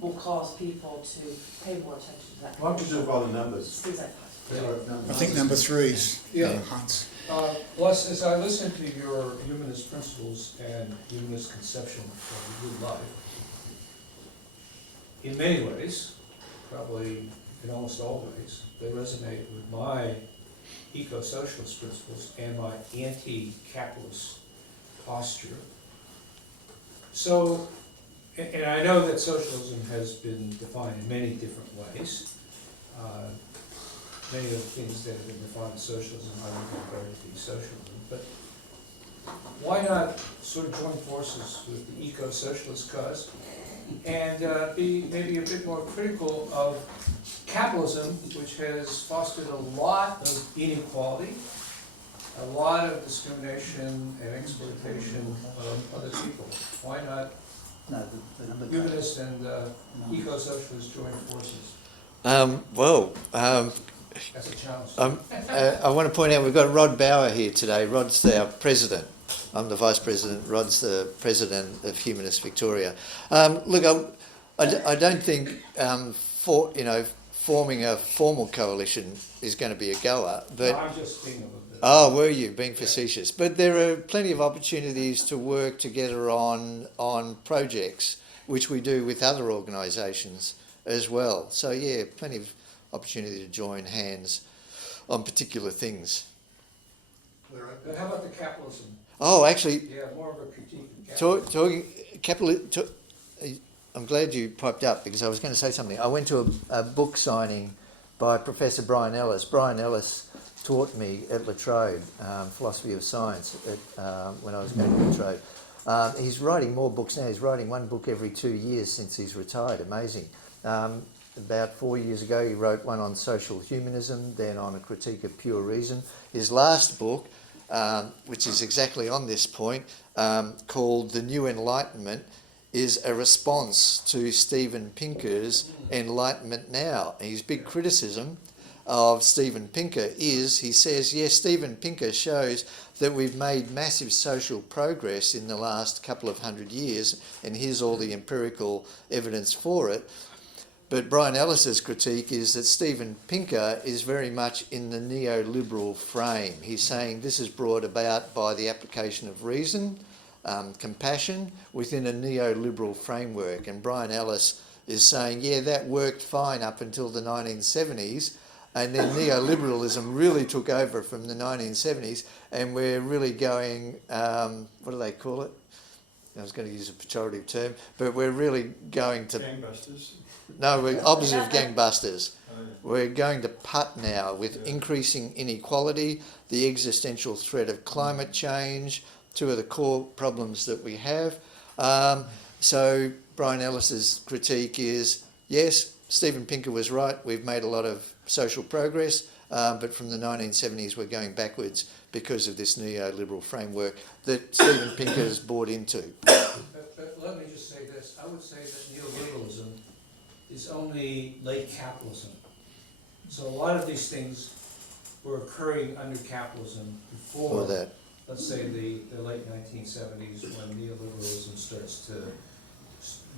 will cause people to pay more attention to that. Why don't you do it by the numbers? Things like that. I think number 3's Yeah. Hans. Les, as I listen to your humanist principles and humanist conception of a good life, in many ways, probably in almost all ways, they resonate with my eco-socialist principles and my anti-capitalist posture. So, and I know that socialism has been defined in many different ways. Many of the things that have been defined as socialism I don't regard to be socialism, but why not sort of join forces with the eco-socialist cause and be maybe a bit more critical of capitalism, which has fostered a lot of inequality, a lot of discrimination and exploitation of other people. Why not humanists and eco-socialists join forces? That's a challenge. I want to point out we've got Rod Bauer here today. Rod's our president. I'm the vice president. Rod's the president of Humanist Victoria. Look, I don't think forming a formal coalition is going to be a goer. But No, I'm just being a little bit. oh, were you being facetious? But there are plenty of opportunities to work together on projects, which we do with other organisations as well. So yeah, plenty of opportunity to join hands on particular things. But how about the capitalism? Oh, actually, Yeah, more of a critique of capitalism. I'm glad you piped up because I was going to say something. I went to a book signing by Professor Brian Ellis. Brian Ellis taught me at La Trobe, philosophy of science when I was going to La Trobe. He's writing more books now. He's writing one book every 2 years since he's retired. Amazing. About 4 years ago, he wrote one on social humanism, then on a critique of pure reason. His last book, which is exactly on this point, called The New Enlightenment, is a response to Steven Pinker's Enlightenment Now. His big criticism of Steven Pinker is, he says, yes, Steven Pinker shows that we've made massive social progress in the last couple of 100 years, and here's all the empirical evidence for it. But Brian Ellis's critique is that Steven Pinker is very much in the neoliberal frame. He's saying this is brought about by the application of reason, compassion, within a neoliberal framework. And Brian Ellis is saying, yeah, that worked fine up until the 1970s, and then neoliberalism really took over from the 1970s, and we're really going, what do they call it? I was going to use a pejorative term, but we're really going to... Gangbusters. No, we're opposite of gangbusters. We're going to putt now with increasing inequality, the existential threat of climate change, two of the core problems that we have. So Brian Ellis's critique is, yes, Steven Pinker was right, we've made a lot of social progress, but from the 1970s we're going backwards because of this neoliberal framework that Steven Pinker's bought into. But let me just say this. I would say that neoliberalism is only late capitalism. So a lot of these things were occurring under capitalism before that. Let's say the late 1970s, when neoliberalism starts to,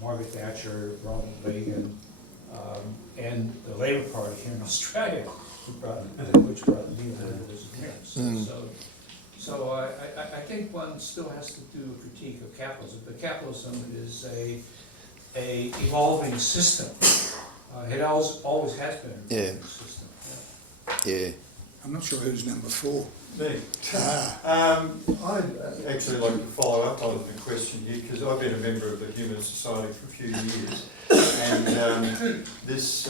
Margaret Thatcher, Ronald Reagan, and the Labour Party here in Australia, which brought neoliberalism here. So I think one still has to do a critique of capitalism, but capitalism is a evolving system. It always has been an evolving system. Yeah. I'm not sure who's number 4. Me. I'd actually like to follow up on the question here, because I've been a member of the Humanist Society for a few years, and this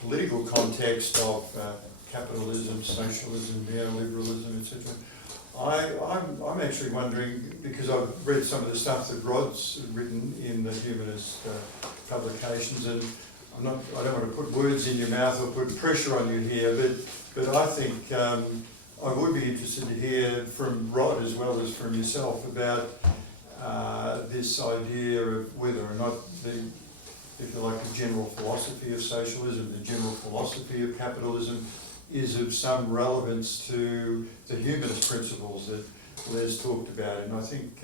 political context of capitalism, socialism, neoliberalism, etc., I'm actually wondering, because I've read some of the stuff that Rod's written in the Humanist publications, and I don't want to put words in your mouth or put pressure on you here, but I think I would be interested to hear from Rod as well as from yourself about this idea of whether or not if you like, the general philosophy of socialism, the general philosophy of capitalism is of some relevance to the humanist principles that Les talked about. And I think,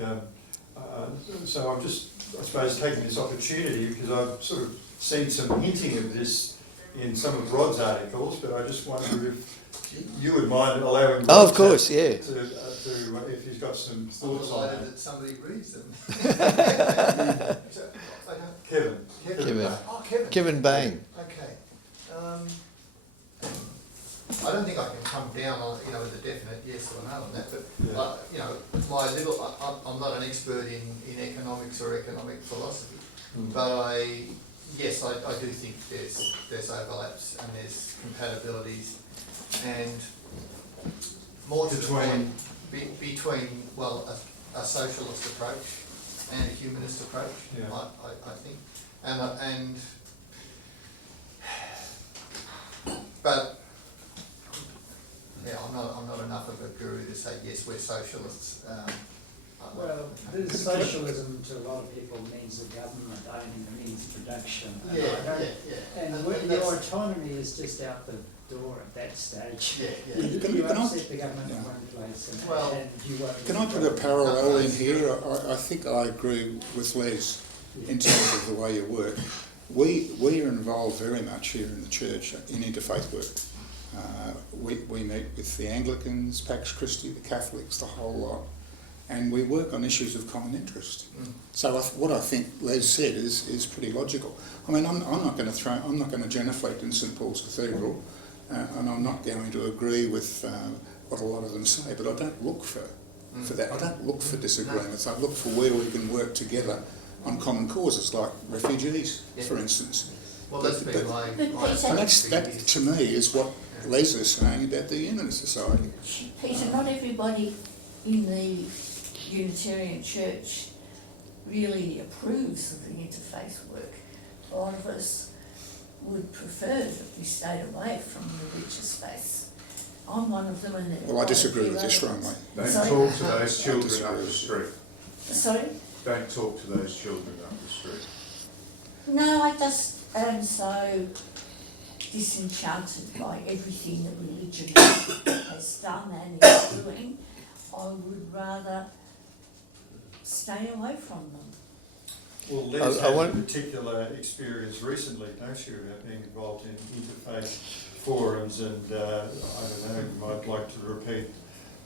so I'm just, I suppose, taking this opportunity because I've sort of seen some hinting of this in some of Rod's articles, but I just wonder if you would mind allowing Rod Oh, of course, yeah. to if he's got some I'm thoughts on delighted that. that somebody reads them. Kevin. Kevin. Oh, Kevin. Kevin Bain. Okay. I don't think I can come down on, with a definite yes or no on that, but, Yeah. my little, I'm not an expert in economics or economic philosophy, but I do think there's overlaps and there's compatibilities, and more to the point, between, a socialist approach and a humanist approach, Yeah. I think, but yeah, I'm not enough of a guru to say yes, we're socialists. Well, this socialism to a lot of people means the government owning the means of production. And And your autonomy is just out the door at that stage. You upset the government in one place and you won't. Can I put a parallel in here? I think I agree with Les in terms of the way you work. We are involved very much here in the church in interfaith work. We meet with the Anglicans, Pax Christi, the Catholics, the whole lot, and we work on issues of common interest. So what I think Les said is pretty logical. I mean, I'm not going to genuflect in St Paul's Cathedral, and I'm not going to agree with what a lot of them say, but I don't look for that. I don't look for disagreements. I look for where we can work together on common causes, like refugees, for instance. Well, that's been my And that, to me, is what Les is saying about the Humanist Society. Peter, not everybody in the Unitarian Church really approves of the interfaith work. A lot of us would prefer that we stayed away from the religious faith. I'm one of them, and Well, I disagree with you strongly. Don't Sorry? talk to those children up the street. Sorry? Don't talk to those children up the street. No, I just am so disenchanted by everything that religion has done and is doing. I would rather stay away from them. Well, Les I had want- a particular experience recently, don't you, about being involved in interfaith forums, and I don't know, you might like to repeat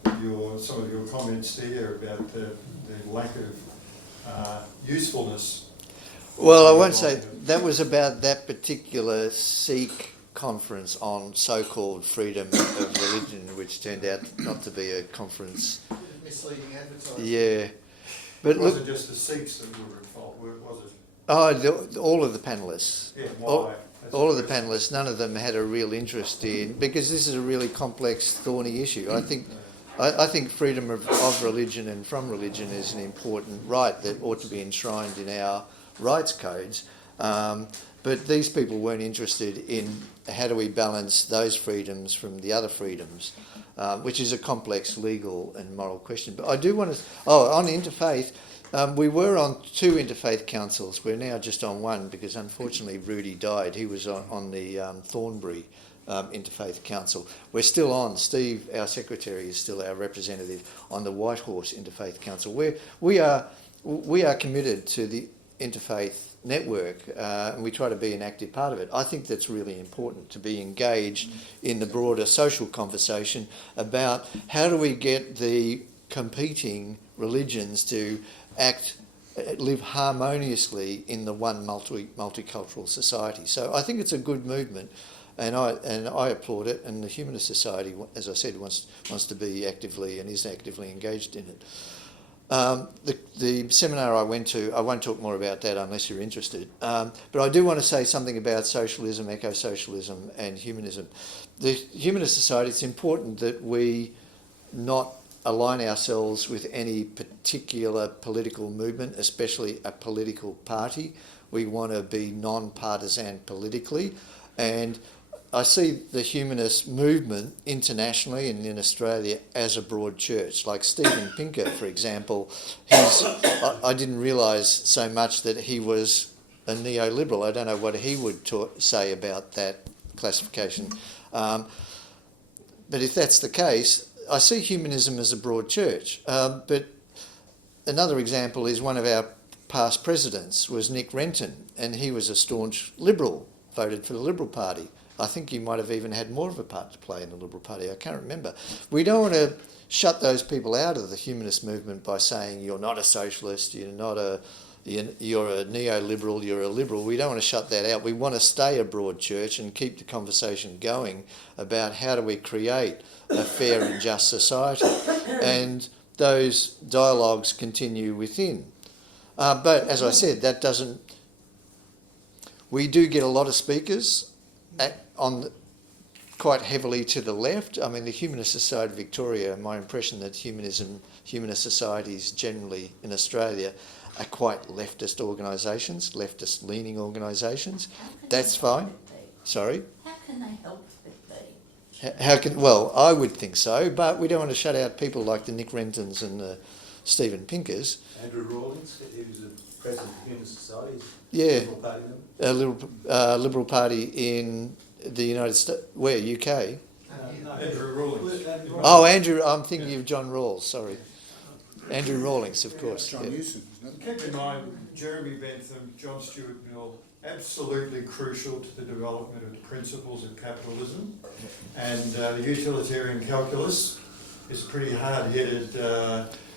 some of your comments there about the lack of usefulness. Well, I won't say that was about that particular Sikh conference on so-called freedom of religion, which turned out not to be a conference. misleading advertising. Yeah, but It look, wasn't just the Sikhs that were at fault, was it? all of the panellists. Yeah, All- why? That's All of the question. panellists, none of them had a real interest in, because this is a really complex, thorny issue. I think freedom of religion and from religion is an important right that ought to be enshrined in our rights codes. But these people weren't interested in how do we balance those freedoms from the other freedoms, which is a complex legal and moral question. But I do want to, on interfaith, we were on 2 interfaith councils. We're now just on 1 because unfortunately Rudy died. He was on the Thornbury Interfaith Council. We're still on. Steve, our secretary, is still our representative on the Whitehorse Interfaith Council. We are committed to the interfaith network, and we try to be an active part of it. I think that's really important, to be engaged in the broader social conversation about how do we get the competing religions to live harmoniously in the one multicultural society. So I think it's a good movement, and I applaud it. And the Humanist Society, as I said, wants to be actively and is actively engaged in it. The seminar I went to, I won't talk more about that unless you're interested. But I do want to say something about socialism, eco-socialism, and humanism. The Humanist Society, it's important that we not align ourselves with any particular political movement, especially a political party. We want to be non-partisan politically, and I see the humanist movement internationally and in Australia as a broad church. Like Steven Pinker, for example, I didn't realise so much that he was a neoliberal. I don't know what he would say about that classification. But if that's the case, I see humanism as a broad church. But another example is one of our past presidents was Nick Renton, and he was a staunch Liberal, voted for the Liberal Party. I think he might have even had more of a part to play in the Liberal Party. I can't remember. We don't want to shut those people out of the humanist movement by saying you're not a socialist, you're a neoliberal, you're a liberal. We don't want to shut that out. We want to stay a broad church and keep the conversation going about how do we create a fair and just society. And those dialogues continue within. But as I said, that doesn't... We do get a lot of speakers quite heavily to the left. I mean, the Humanist Society of Victoria, my impression that humanist societies generally in Australia are quite leftist organisations, leftist-leaning organisations. That's fine. Sorry? How can they help it be? How can... Well, I would think so, but we don't want to shut out people like the Nick Rentons and the Steven Pinkers. Andrew Rawlings, he was the president of the Humanist Society. Yeah. Liberal Party member. A Liberal Party in the United States. Where? UK? Andrew Rawlings. Oh, Andrew, I'm thinking of John Rawls, sorry. Andrew Rawlings, of course. John Yeah. Newsom, isn't it? Keep in mind, Jeremy Bentham, John Stuart Mill, absolutely crucial to the development of the principles of capitalism. And the utilitarian calculus is a pretty hard-headed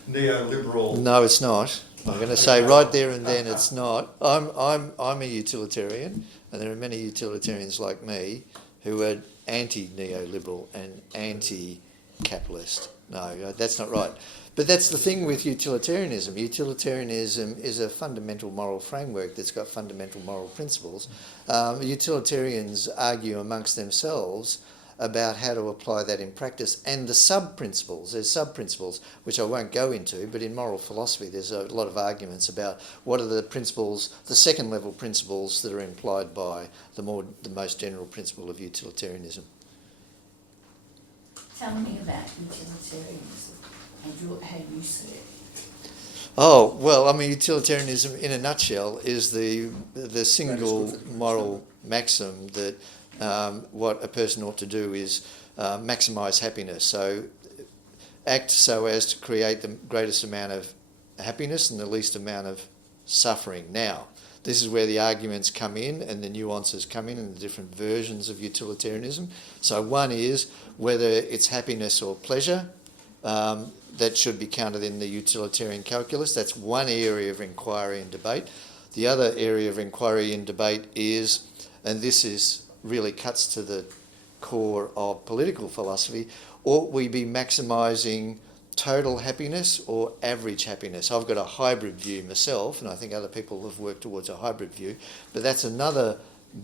neoliberal. No, it's not. I'm going to say right there and then it's not. I'm a utilitarian, and there are many utilitarians like me who are anti-neoliberal and anti-capitalist. No, that's not right. But that's the thing with utilitarianism. Utilitarianism is a fundamental moral framework that's got fundamental moral principles. Utilitarians argue amongst themselves about how to apply that in practice, and the sub-principles. There's sub-principles, which I won't go into, but in moral philosophy there's a lot of arguments about what are the principles, the second level principles that are implied by the most general principle of utilitarianism. Tell me about utilitarianism and how you see it. Oh, well, I mean, utilitarianism in a nutshell is the single moral maxim that what a person ought to do is maximise happiness. So act so as to create the greatest amount of happiness and the least amount of suffering. Now, this is where the arguments come in and the nuances come in and the different versions of utilitarianism. So one is whether it's happiness or pleasure. That should be counted in the utilitarian calculus. That's one area of inquiry and debate. The other area of inquiry and debate is, and this is really cuts to the core of political philosophy, ought we be maximising total happiness or average happiness? I've got a hybrid view myself, and I think other people have worked towards a hybrid view, but that's another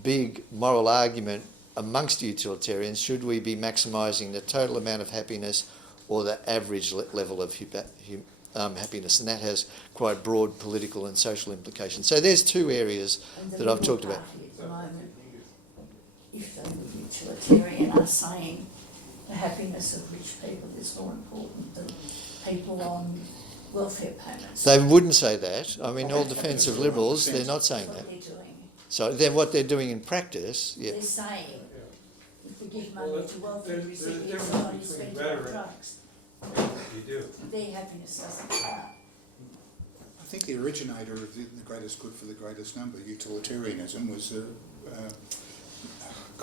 big moral argument amongst utilitarians. Should we be maximising the total amount of happiness or the average level of happiness? And that has quite broad political and social implications. So there's two areas that I've talked about. At the moment, if they were utilitarian, are saying the happiness of rich people is more important than people on welfare payments. They wouldn't say that. I mean, all defence of liberals, they're not saying that. That's what they're doing. So then what they're doing in practice, yeah. They're saying, if we give money to welfare recipients, they're only spending on drugs. You do. Their happiness doesn't count. I think the originator of the greatest good for the greatest number, utilitarianism, was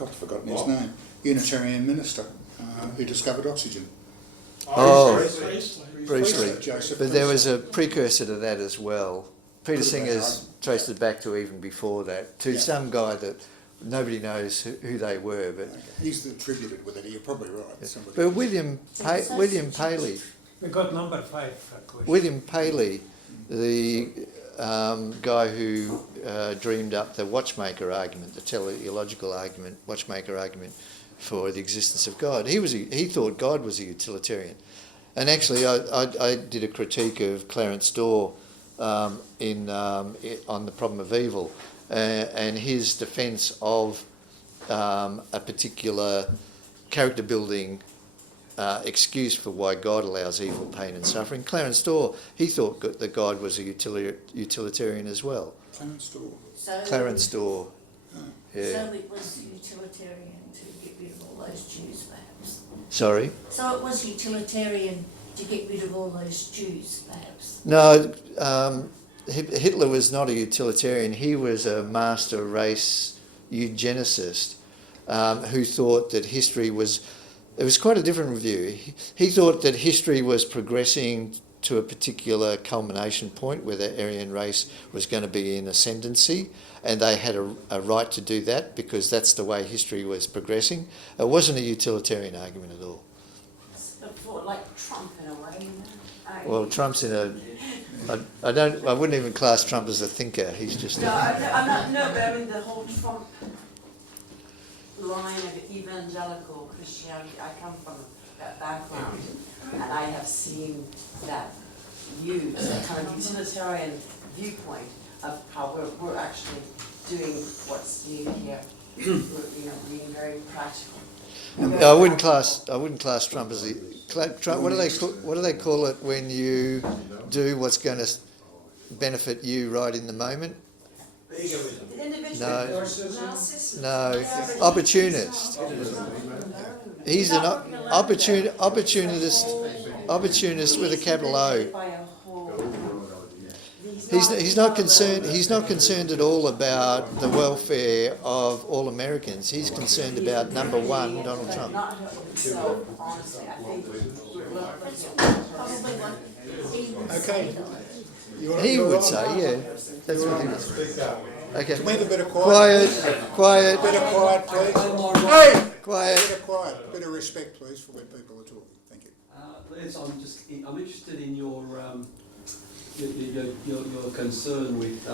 I've forgotten his name, Unitarian minister who discovered oxygen. Oh, Priestley. But there was a precursor to that as well. Peter Singer's traced it back to even before that, to some guy that nobody knows who they were. But he's attributed with it, you're probably right. Yeah. But William Paley... We got number 5 question. William Paley, the guy who dreamed up the watchmaker argument, the teleological argument, watchmaker argument for the existence of God. He thought God was a utilitarian. And actually, I did a critique of Clarence Dorr on the problem of evil, and his defence of a particular character building excuse for why God allows evil, pain and suffering. Clarence Dorr, he thought that God was a utilitarian as well. Clarence Dorr. Clarence Dorr. Yeah. So it was utilitarian to get rid of all those Jews, perhaps. Sorry? So it was utilitarian to get rid of all those Jews, perhaps. No, Hitler was not a utilitarian. He was a master race eugenicist who thought that history was... It was quite a different view. He thought that history was progressing to a particular culmination point where the Aryan race was going to be in ascendancy, and they had a right to do that because that's the way history was progressing. It wasn't a utilitarian argument at all. For like Trump in a way, you know? Well, Trump's in a... I wouldn't even class Trump as a thinker. He's just... No, I'm not, no, but I mean the whole Trump line of evangelical Christianity, I come from that background, and I have seen that used, that kind of utilitarian viewpoint of how we're actually doing what's needed here. We're, being very practical. I wouldn't class Trump as a... Trump, what do they call it when you do what's going to benefit you right in the moment? No, opportunist. He's an opportunist with a capital O. He's not concerned at all about the welfare of all Americans. He's concerned about number one, Donald Trump. So honestly, I think Okay. He would say, yeah. That's what he would say. Okay. Can we have a bit of quiet? Quiet. Bit of quiet, please. Hey! Bit Quiet. of quiet. Bit of respect, please, for when people are talking. Thank you. Les, I'm interested in your concern with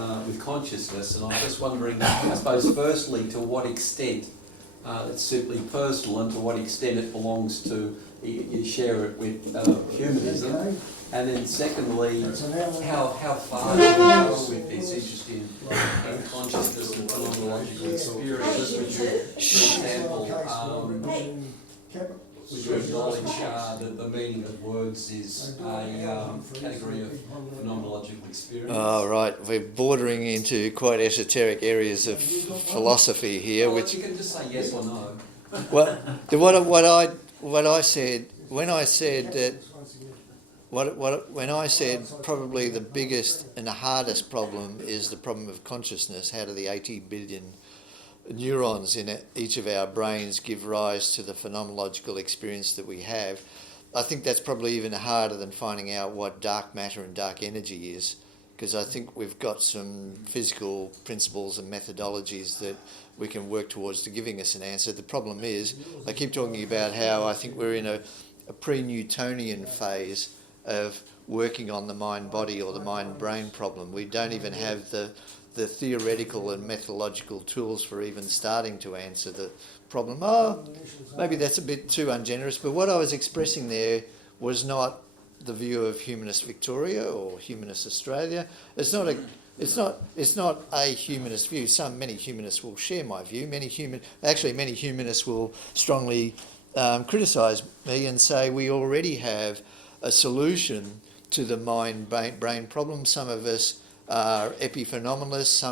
consciousness, and I'm just wondering, I suppose, firstly, to what extent it's simply personal, and to what extent it belongs to, you share it with humanism, and then secondly, how far do you go with this interest in consciousness and phenomenological experiences? Would you, for example, would you acknowledge that the meaning of words is a category of phenomenological experience? Oh, right. We're bordering into quite esoteric areas of philosophy here, Well, which... you can just say yes or no. Well, what I said when I said that when I said probably the biggest and the hardest problem is the problem of consciousness. How do the 80 billion neurons in each of our brains give rise to the phenomenological experience that we have? I think that's probably even harder than finding out what dark matter and dark energy is, because I think we've got some physical principles and methodologies that we can work towards to giving us an answer. The problem is, I keep talking about how I think we're in a pre-Newtonian phase of working on the mind-body or the mind-brain problem. We don't even have the theoretical and methodological tools for even starting to answer the problem. Oh, maybe that's a bit too ungenerous, but what I was expressing there was not the view of Humanist Victoria or Humanist Australia. It's not a humanist view. Many humanists will share my view. Many humanists will strongly criticise me and say we already have a solution to the mind-brain problem. Some of us are epiphenomenalists,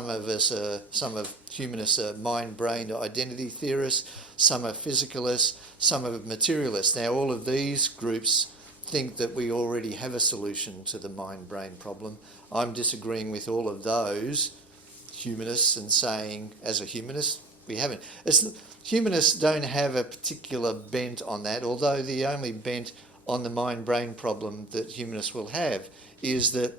some of humanists are mind-brain identity theorists, some are physicalists, some are materialists. Now, all of these groups think that we already have a solution to the mind-brain problem. I'm disagreeing with all of those humanists and saying, as a humanist, we haven't. Humanists don't have a particular bent on that, although the only bent on the mind-brain problem that humanists will have is that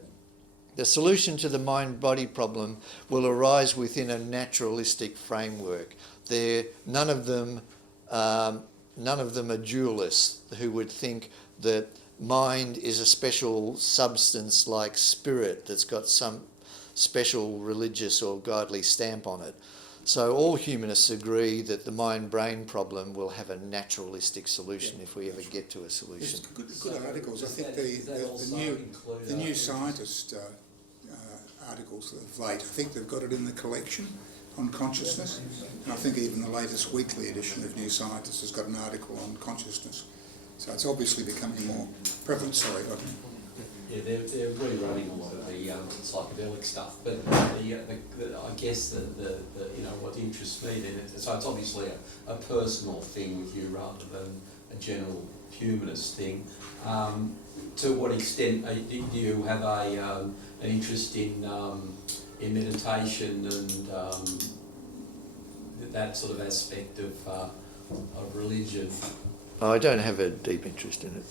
the solution to the mind-body problem will arise within a naturalistic framework. None of them are dualists who would think that mind is a special substance like spirit that's got some special religious or godly stamp on it. So all humanists agree that the mind-brain problem will have a naturalistic solution if we ever get to a solution. There's good articles. I think the new scientist articles of late, I think they've got it in the collection on consciousness, and I think even the latest weekly edition of New Scientist has got an article on consciousness. So it's obviously becoming more prevalent. Sorry, I mean. Yeah, they're rewriting a lot of the psychedelic stuff, but I guess the what interests me then, so it's obviously a personal thing with you rather than a general humanist thing. To what extent do you have an interest in meditation and that sort of aspect of religion? I don't have a deep interest in it.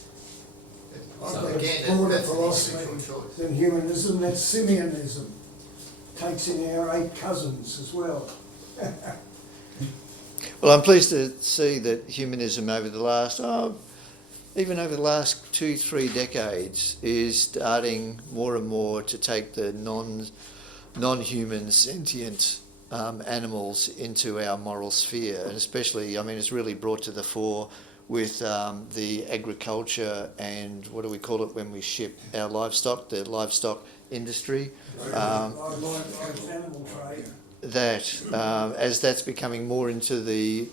I've So got again, a broader that's an philosophy individual choice. than humanism, that's Simeonism. Takes in our 8 cousins as well. Well, I'm pleased to see that humanism over the last, even over the last 2-3 decades, is starting more and more to take the non-human sentient animals into our moral sphere, and especially, I mean, it's really brought to the fore with the agriculture and what do we call it when we ship our livestock, the livestock industry. Animal trade. That as that's becoming more into the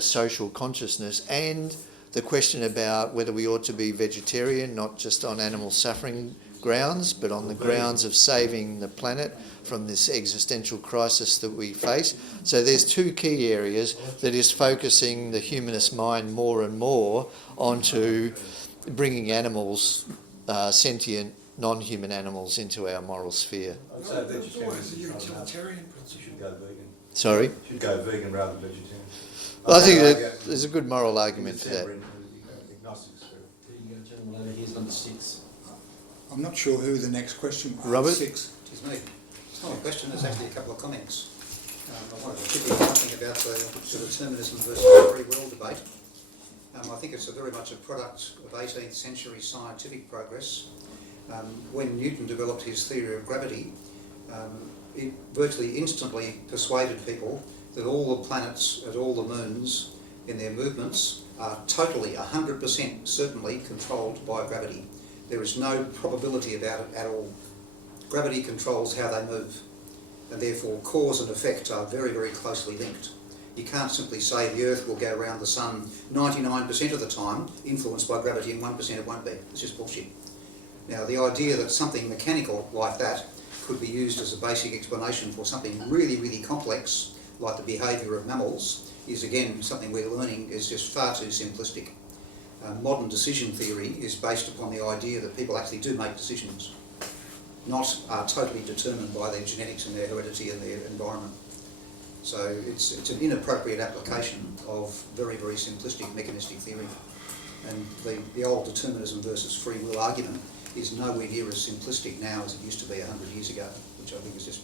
social consciousness, and the question about whether we ought to be vegetarian, not just on animal suffering grounds, but on the grounds of saving the planet from this existential crisis that we face. So there's 2 key areas that is focusing the humanist mind more and more onto bringing animals, sentient, non-human animals, into our moral sphere. I'd say There's always a vegetarian. utilitarian You principle. should go vegan. Sorry? You should go vegan rather than vegetarian. Well, I think that there's a good moral argument for that. Agnostics for it. There you go, gentlemen, over here's number 6. I'm not sure who the next question. Robert? 6. It's me. It's not a question, there's actually a couple of comments. I wanted to chip in something about the sort of determinism versus free will debate. I think it's very much a product of 18th century scientific progress. When Newton developed his theory of gravity, it virtually instantly persuaded people that all the planets and all the moons in their movements are totally, 100% certainly controlled by gravity. There is no probability about it at all. Gravity controls how they move, and therefore cause and effect are very, very closely linked. You can't simply say the Earth will go around the Sun 99% of the time, influenced by gravity, and 1% it won't be. It's just bullshit. Now, the idea that something mechanical like that could be used as a basic explanation for something really, really complex, like the behaviour of mammals, is again something we're learning is just far too simplistic. Modern decision theory is based upon the idea that people actually do make decisions, not are totally determined by their genetics and their heredity and their environment. So it's an inappropriate application of very, very simplistic mechanistic theory. And the old determinism versus free will argument is nowhere near as simplistic now as it used to be 100 years ago, which I think is just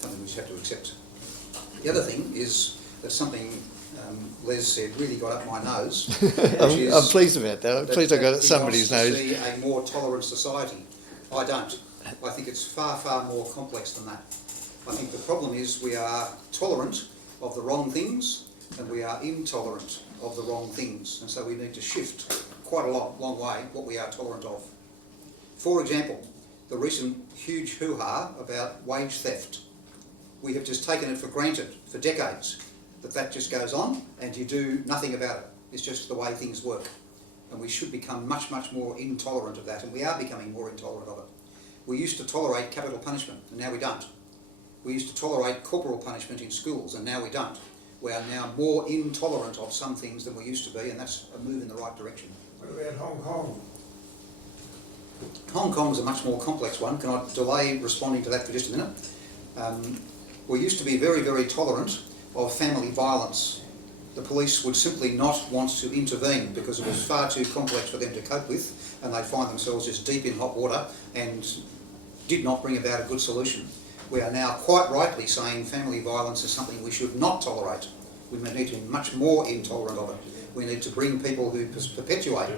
something we just have to accept. The other thing is that something Les said really got up my nose. I'm pleased about that. I'm pleased I got it somebody's nose. He wants to see a more tolerant society. I don't. I think it's far, far more complex than that. I think the problem is we are tolerant of the wrong things and we are intolerant of the wrong things. And so we need to shift quite a long way what we are tolerant of. For example, the recent huge hoo-ha about wage theft. We have just taken it for granted for decades that just goes on and you do nothing about it. It's just the way things work. And we should become much, much more intolerant of that, and we are becoming more intolerant of it. We used to tolerate capital punishment, and now we don't. We used to tolerate corporal punishment in schools, and now we don't. We are now more intolerant of some things than we used to be, and that's a move in the right direction. What about Hong Kong? Hong Kong's a much more complex one. Can I delay responding to that for just a minute? We used to be very, very tolerant of family violence. The police would simply not want to intervene because it was far too complex for them to cope with, and they'd find themselves just deep in hot water and did not bring about a good solution. We are now quite rightly saying family violence is something we should not tolerate. We need to be much more intolerant of it. We need to bring people who perpetuate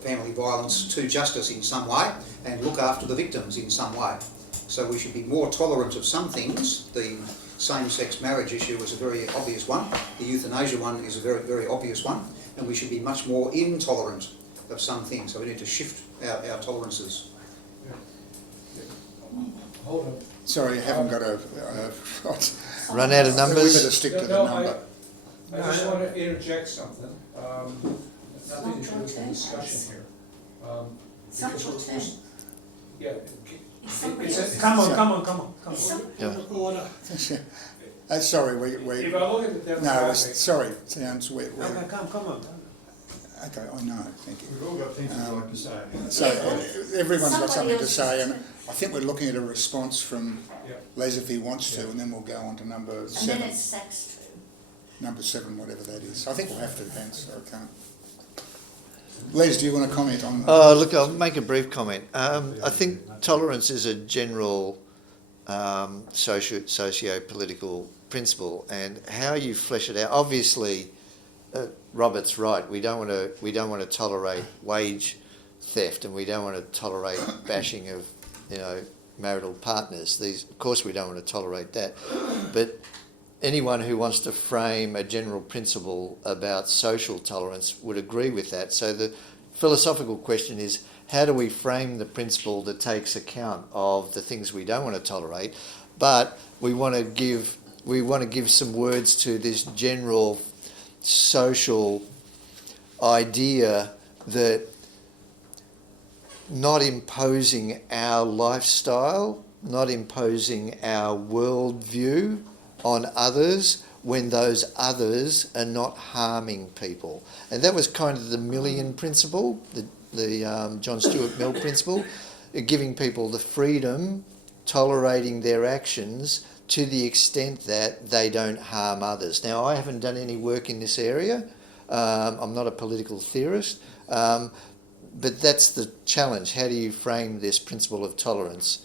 family violence to justice in some way and look after the victims in some way. So we should be more tolerant of some things, the same-sex marriage issue is a very obvious one. The euthanasia one is a very, very obvious one. And we should be much more intolerant of some things. So we need to shift our tolerances. Hold on. Sorry, I haven't got a... Run out of numbers? We better stick to the number. I just want to interject something, nothing to do with the discussion here. It's not your turn. Yeah. It's somebody It's a- else's. Come on. It's some- Yeah. Sorry, we If I look at the demographics. sorry, sounds we're Okay, come on. okay, I know, thank you. We've all got things we'd like to say. So everyone's got Somebody something to else's say, and turn. I think we're looking at a response from Yeah. Les if he wants to, and then we'll go on to number And then 7. it's sex too. Number 7, whatever that is. I think we'll have to advance, so I can't. Les, do you want to comment on? Oh, look, I'll make a brief comment. I think tolerance is a general socio-political principle, and how you flesh it out. Obviously, Robert's right. We don't want to tolerate wage theft, and we don't want to tolerate bashing of, marital partners. Of course, we don't want to tolerate that. But anyone who wants to frame a general principle about social tolerance would agree with that. So the philosophical question is, how do we frame the principle that takes account of the things we don't want to tolerate, but we want to give some words to this general social idea that not imposing our lifestyle, not imposing our worldview on others when those others are not harming people. And that was kind of the Millian principle, the John Stuart Mill principle, giving people the freedom, tolerating their actions to the extent that they don't harm others. Now, I haven't done any work in this area. I'm not a political theorist, but that's the challenge. How do you frame this principle of tolerance?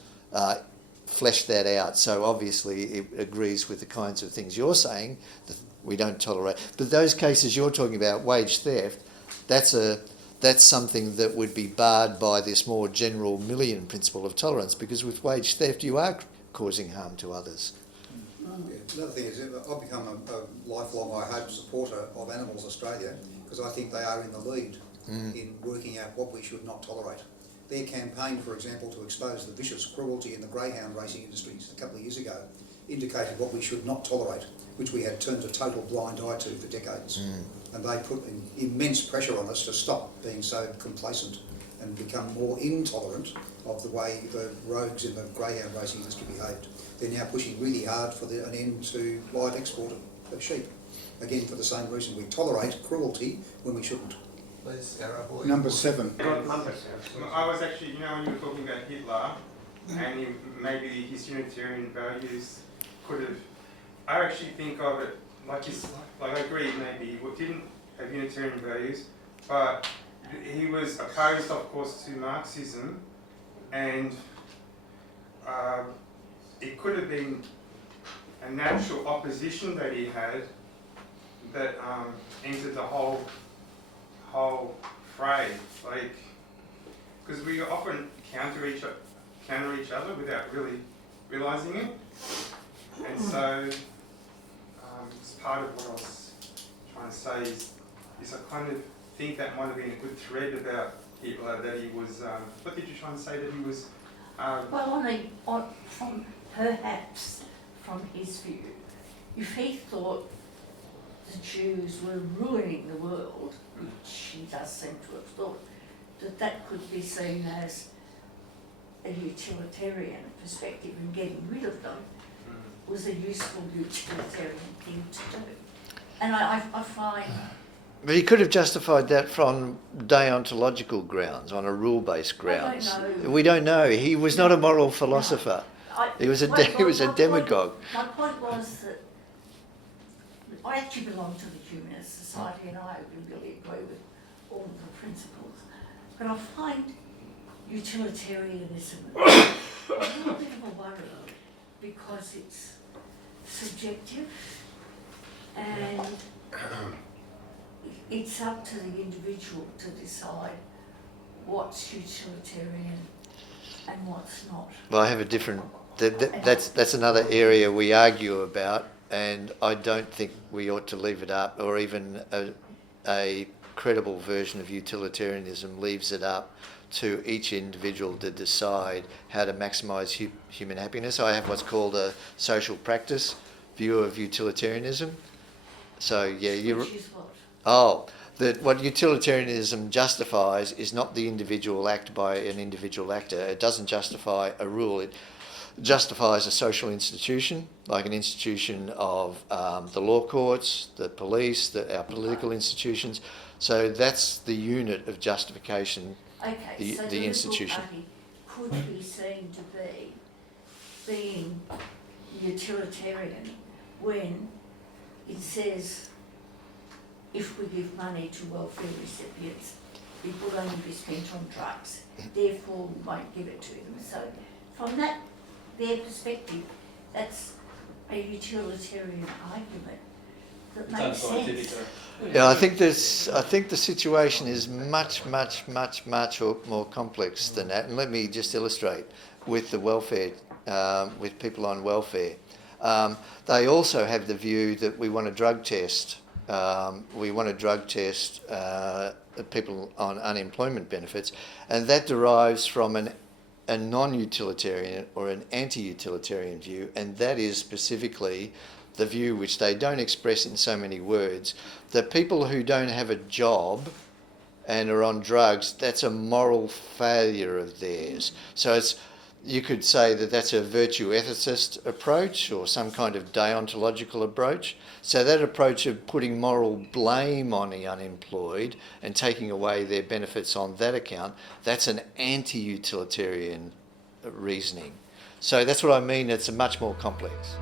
Flesh that out. So obviously it agrees with the kinds of things you're saying that we don't tolerate. But those cases you're talking about, wage theft, that's something that would be barred by this more general Millian principle of tolerance, because with wage theft you are causing harm to others. Yeah. Another thing is, I've become a lifelong, I hope, supporter of Animals Australia, because I think they are in the lead in working out what we should not tolerate. Their campaign, for example, to expose the vicious cruelty in the greyhound racing industries a couple of years ago indicated what we should not tolerate, which we had turned a total blind eye to for decades. And they put immense pressure on us to stop being so complacent and become more intolerant of the way the rogues in the greyhound racing industry behaved. They're now pushing really hard for an end to live export of sheep. Again, for the same reason, we tolerate cruelty when we shouldn't. Please, Gareth. Number 7. I was actually, when you were talking about Hitler, and maybe his Unitarian values could have, I actually think of it like I agree, maybe he didn't have Unitarian values, but he was opposed, of course, to Marxism, and it could have been a natural opposition that he had that entered the whole fray, because we often counter each other without really realising it, and so it's part of what I was trying to say is I kind of think that might have been a good thread about Hitler, that he was. What did you try and say that he was? Perhaps from his view, if he thought the Jews were ruining the world, which he does seem to have thought, that could be seen as a utilitarian perspective, and getting rid of them was a useful utilitarian thing to do. And I find... But he could have justified that from deontological grounds, on a rule-based grounds. I don't know. We don't know. He was not a moral philosopher. He was a demagogue. My point was that I actually belong to the Humanist Society, and I really agree with all of the principles. But I find utilitarianism a little bit of a worry, because it's subjective and it's up to the individual to decide what's utilitarian and what's not. Well, I have a different that's another area we argue about, and I don't think we ought to leave it up, or even a credible version of utilitarianism leaves it up to each individual to decide how to maximise human happiness. I have what's called a social practice view of utilitarianism. So yeah, Which is what? What utilitarianism justifies is not the individual act by an individual actor. It doesn't justify a rule. It justifies a social institution, like an institution of the law courts, the police, our political institutions. So that's the unit of justification, Okay, so the institution. Liberal Party could be seen to be being utilitarian when it says if we give money to welfare recipients, it will only be spent on drugs, therefore we won't give it to them. So from their perspective, that's a utilitarian argument that makes sense. Yeah, I think the situation is much more complex than that. And let me just illustrate with the welfare, with people on welfare. They also have the view that we want to drug test. We want to drug test people on unemployment benefits, and that derives from a non-utilitarian or an anti-utilitarian view, and that is specifically the view which they don't express in so many words, that people who don't have a job and are on drugs, that's a moral failure of theirs. So you could say that that's a virtue ethicist approach or some kind of deontological approach. So that approach of putting moral blame on the unemployed and taking away their benefits on that account, that's an anti-utilitarian reasoning. So that's what I mean, it's much more complex.